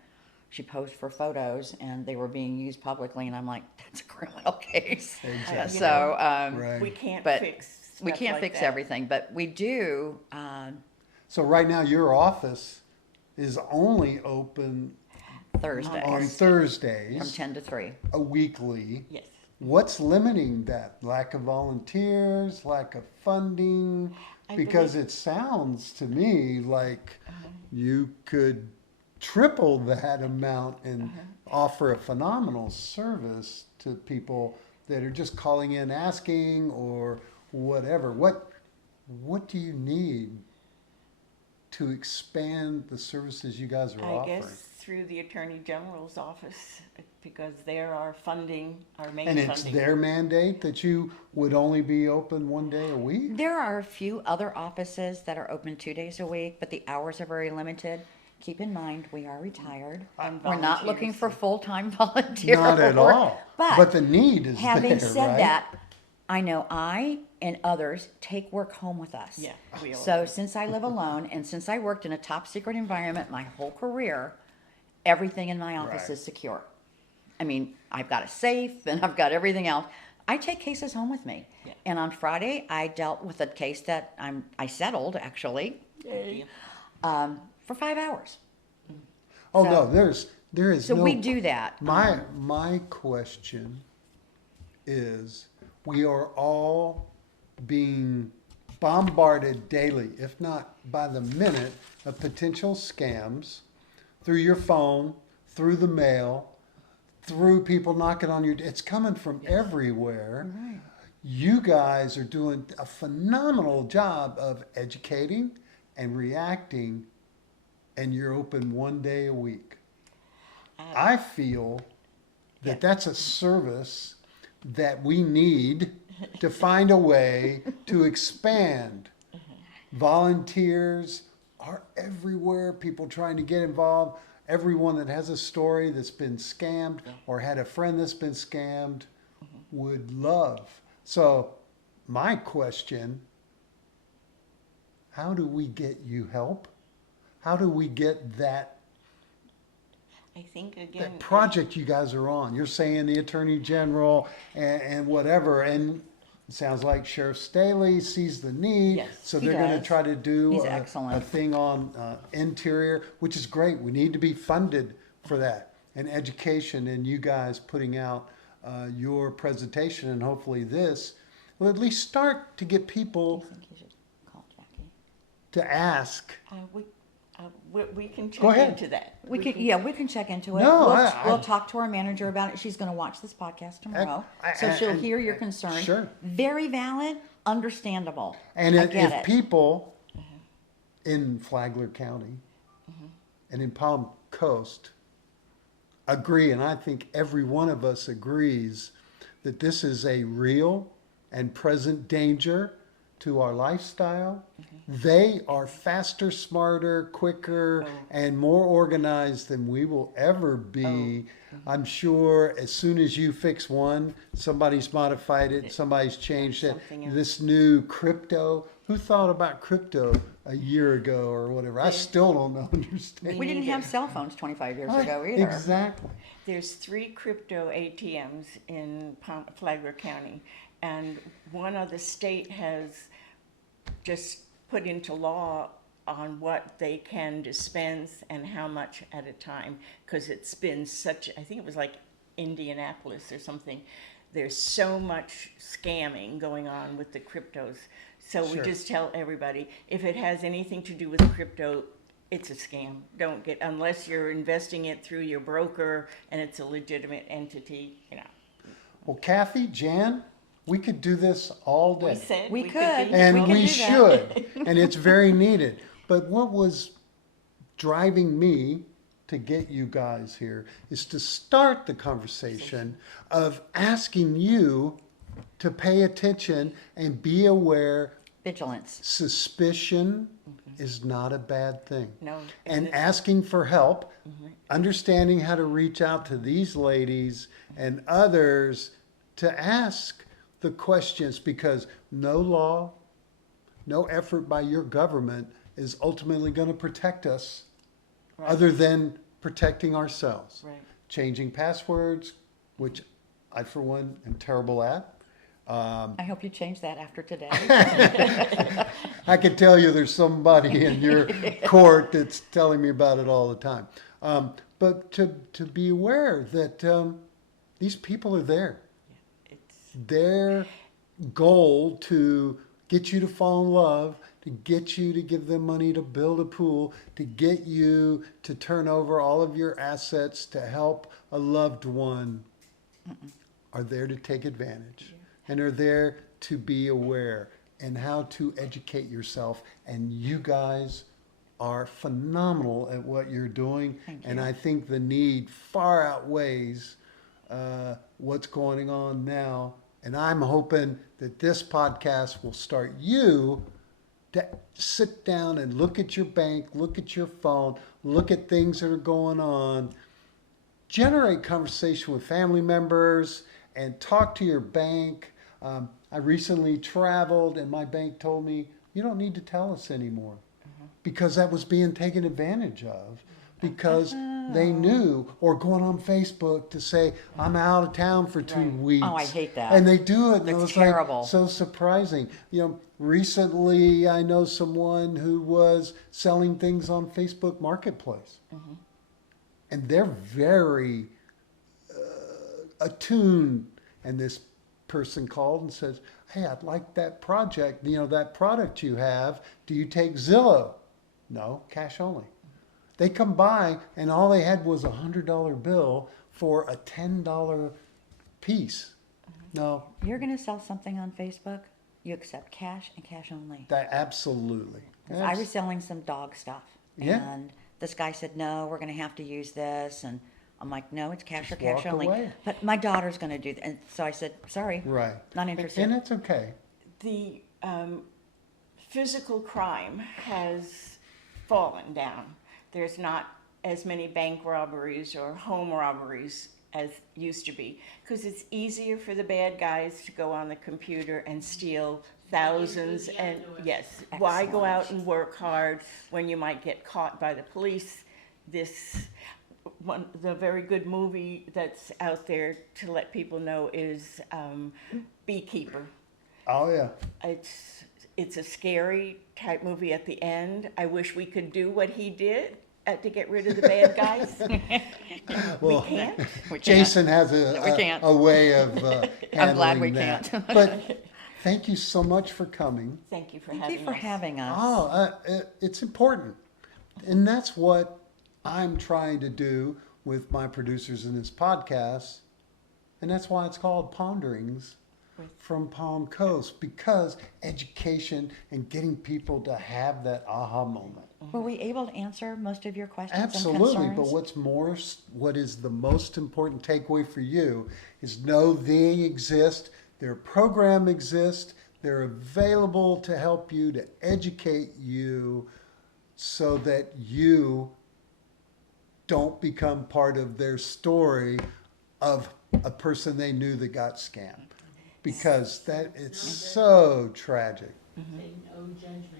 she posed for photos and they were being used publicly, and I'm like, that's a criminal case. Exactly. So, Right. We can't but fix we stuff can't like fix that. everything, but we do. So right now your office is only open Thursdays on from Thursdays, 10 to 3. a weekly. Yes. What's limiting that? Lack of volunteers, lack of funding? I Because believe- it sounds to me like you could triple that amount and offer a phenomenal service to people that are just calling in asking or whatever. What do you need to expand the services you guys are I offering? guess through the Attorney General's office, because they're our funding, our main And funding. it's their mandate that you would only be open one day a week? There are a few other offices that are open 2 days a week, but the hours are very limited. Keep in mind, we are retired. And We're not looking volunteers. for full-time volunteer Not at work. all. But the need is having there, said right? that, I know I and others take work home with us. Yeah, we all So do. since I live alone and since I worked in a top secret environment my whole career, everything in my office Right. is secure. I mean, I've got a safe and I've got everything else. I take cases home with me. Yeah. And on Friday, I dealt with a case that I settled actually for 5 hours. Oh, So- no, there is So no. we do that. My question is, we are all being bombarded daily, if not by the minute, of potential scams through your phone, through the mail, through people knocking on your. It's coming from everywhere. You guys are doing a phenomenal job of educating and reacting, and you're open one day a week. I feel that that's a service that we need to find a way to expand. Volunteers are everywhere, people trying to get involved. Everyone that has a story that's been scammed or had a friend that's been scammed would love. So, my question, how do we get you help? How do we get that I think again. that project you guys are on? You're saying the Attorney General and whatever, and it sounds like Sheriff Staley sees the need, Yes, so he they're going to does. try to do He's a excellent. thing on interior, which is great. We need to be funded for that, and education, and you guys putting out your presentation, and hopefully this will at least start to get people I think you should call Jackie. to ask. We can Go check ahead. into that. We can check into it. No, we'll I- talk to our manager about it. She's going to watch this podcast tomorrow, so she'll and- hear your concern. Sure. Very valid, understandable. And I if get it. people, in Flagler County and in Palm Coast agree, and I think every one of us agrees, that this is a real and present danger to our lifestyle. They are faster, smarter, quicker, and more organized than we will ever be. I'm sure as soon as you fix one, somebody's modified it, somebody's changed it. Something else. This new crypto, who thought about crypto a year ago or whatever? I still don't understand. We didn't neither. have cell phones 25 years ago either. Exactly. There's 3 crypto ATMs in Flagler County, and one of the state has just put into law on what they can dispense and how much at a time, because it's been such, I think it was like Indianapolis or something. There's so much scamming going on with the cryptos. So we Sure. just tell everybody, if it has anything to do with crypto, it's a scam. Don't get, unless you're investing it through your broker and it's a legitimate entity, you know. Well, Kathy, Jan, we could do this all day. We said We we could. be- And We can we do that. should, and it's very needed. But what was driving me to get you guys here is to start the conversation of asking you to pay attention and be aware. Vigilance. Suspicion is not a bad thing. No. And it's- asking for help, understanding how to reach out to these ladies and others to ask the questions, because no law, no effort by your government is ultimately going to protect us Right. other than protecting ourselves. Right. Changing passwords, which I, for one, am terrible at. I hope you change that after today. I can tell you there's somebody in your court that's telling me about it all the time. But to be aware that these people are there. It's, Their goal to get you to fall in love, to get you to give them money to build a pool, to get you to turn over all of your assets to help a loved one, are there to take advantage and are there to be aware and how to educate yourself. And you guys are phenomenal at what you're doing. Thank And you. I think the need far outweighs what's going on now. And I'm hoping that this podcast will start you to sit down and look at your bank, look at your phone, look at things that are going on, generate conversation with family members, and talk to your bank. I recently traveled, and my bank told me, you don't need to tell us anymore, because that was being taken advantage of, because they knew, or going on Facebook to say, I'm out of town for 2 weeks. Oh, I hate that. And they do it, and it That's was terrible. like so surprising. Recently I know someone who was selling things on Facebook Marketplace. And they're very attuned. And this person called and says, hey, I'd like that project, that product you have. Do you take Zillow? No, cash only. They come by and all they had was $100 bill for a $10 piece. No, You're going to sell something on Facebook, you accept cash and cash only. that absolutely. 'Cause I was selling some dog stuff. Yeah. And this guy said, no, we're going to have to use this. And I'm like, no, it's cash or Just cash walk only. away. But my daughter's going to do that. And so I said, sorry, Right. not interested. And it's okay. the physical crime has fallen down. There's not as many bank robberies or home robberies as used to be, because it's easier for the bad guys to go on the computer and steal thousands. the And outdoors. yes, why go Excellent. out and work hard when you might get caught by the police? The very good movie that's out there to let people know is Beekeeper. Oh, yeah. It's a scary type movie at the end. I wish we could do what he did to get rid of the bad guys. Well, We can't. We can't. Jason has We can't. a way of I'm glad we handling that. can't. But thank you so much for coming. Thank you for Thank having you for us. having us. Oh, it's important. And that's what I'm trying to do with my producers in this podcast. And that's why it's called Ponderings, from Palm Coast, because education and getting people to have that aha moment. Were we able to answer most of your questions and Absolutely, concerns? but what is the most important takeaway for you is know they exist, their program exists, they're available to help you, to educate you, so that you don't become part of their story of a person they knew that got scammed. Because it's so tragic. Say no judgment.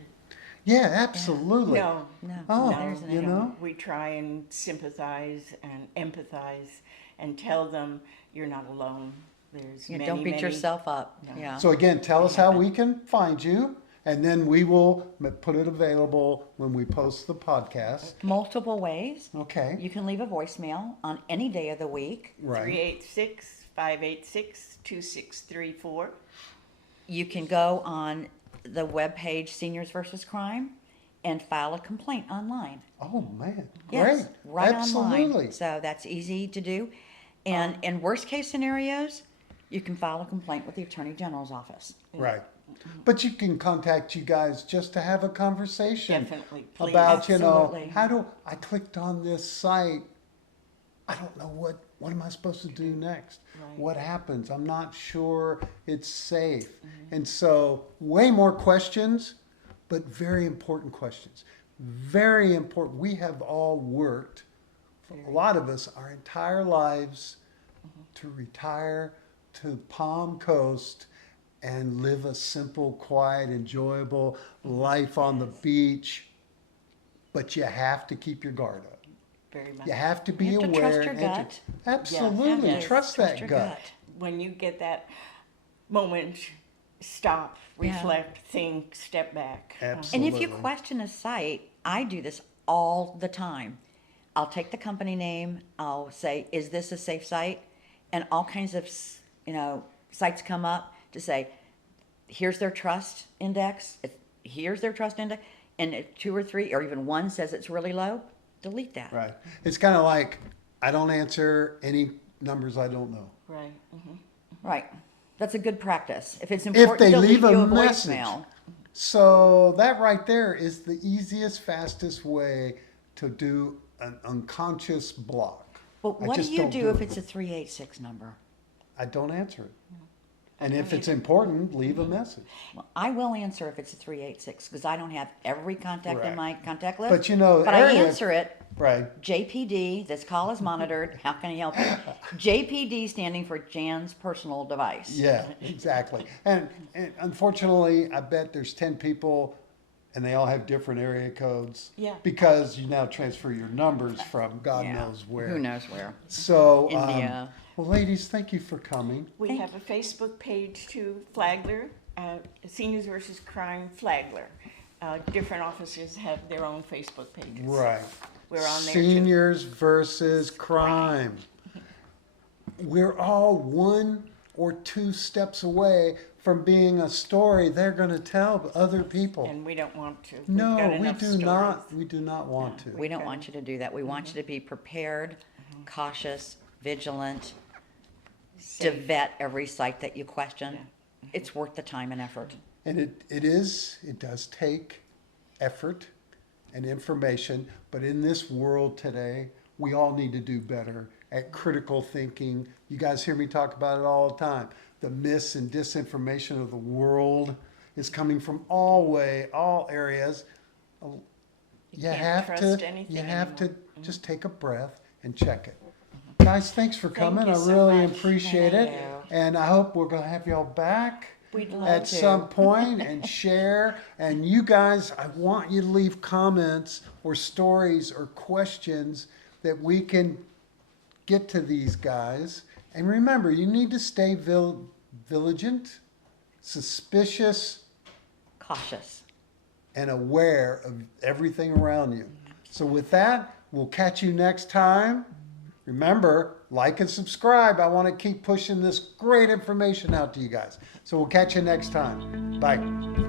Yeah, absolutely. No, No, Oh, there's an you end. know? we try and sympathize and empathize and tell them you're not alone. There's Yeah, many, don't beat many. yourself up. No. Yeah. So again, tell us how we can find you, and then we will put it available when we post the podcast. Multiple ways. Okay, You can leave a voicemail on any day of the week. right. 386-586-2634. You can go on the webpage Seniors versus Crime and file a complaint online. Oh, man, Yes, great. right Absolutely. online. So that's easy to do. And in worst case scenarios, you can file a complaint with the Attorney General's office. Right. But you can contact you guys just to have a conversation. Definitely, please. About, Absolutely. I clicked on this site. I don't know what am I supposed to do next? Right. What happens? I'm not sure it's safe. And so way more questions, but very important questions. Very important. We have all worked, a lot of us, our entire lives to retire to Palm Coast and live a simple, quiet, enjoyable life on the beach. But you have to keep your guard up. Very much. You have to be You have to aware. trust your gut. Absolutely. Yes. Trust that your gut. When you get that moment, stop, Yeah. reflect, think, step back. Absolutely. And if you question a site, I do this all the time. I'll take the company name, I'll say, is this a safe site? And all kinds of, sites come up to say, here's their trust index, here's their trust index, and if 2 or 3 or even 1 says it's really low, delete that. Right. It's kind of like I don't answer any numbers I don't know. Right. Right. That's a good practice. If it's If important they to leave leave you a a message. voicemail. So that right there is the easiest, fastest way to do an unconscious block. But I what do just you don't do if it. it's a 386 number? I don't answer it. And if it's important, leave a message. Well, I will answer if it's a 386 because I don't have every contact Right. in my contact list. But But I area- answer it. Right. JPD, this call is monitored. How can I help you? JPD standing for Jan's personal device. Yeah, exactly. And unfortunately, I bet there's 10 people and they all have different area codes. Yeah. Because you now transfer your numbers from God Yeah. knows where. Who knows where? So, India. well, ladies, thank you for coming. We Thank have a Facebook page too, Flagler, Seniors versus Crime Flagler. Different offices have their own Facebook pages. Right. We're on there too. Seniors versus crime. We're all 1 or 2 steps away from being a story they're going to tell other people. And we don't want to. We've No, got we enough do stories. not. We do not want to. We don't want you to do that. We want you to be prepared, cautious, vigilant, to Safe. vet every site that you question. It's worth the time and effort. And it does take effort and information, but in this world today, we all need to do better at critical thinking. You guys hear me talk about it all the time. The mis and disinformation of the world is coming from all areas. You can't have trust to, anything you have anymore. to just take a breath and check it. Guys, thanks for coming. you I so really much. appreciate it. Thank you. And I hope we're going to have y'all back We'd love at to. some point and share. And you guys, I want you to leave comments or stories or questions that we can get to these guys. And remember, you need to stay vigilant, suspicious, Cautious. and aware of everything around you. So with that, we'll catch you next time. Remember, like and subscribe. I want to keep pushing this great information out to you guys. So we'll catch you next time. Bye.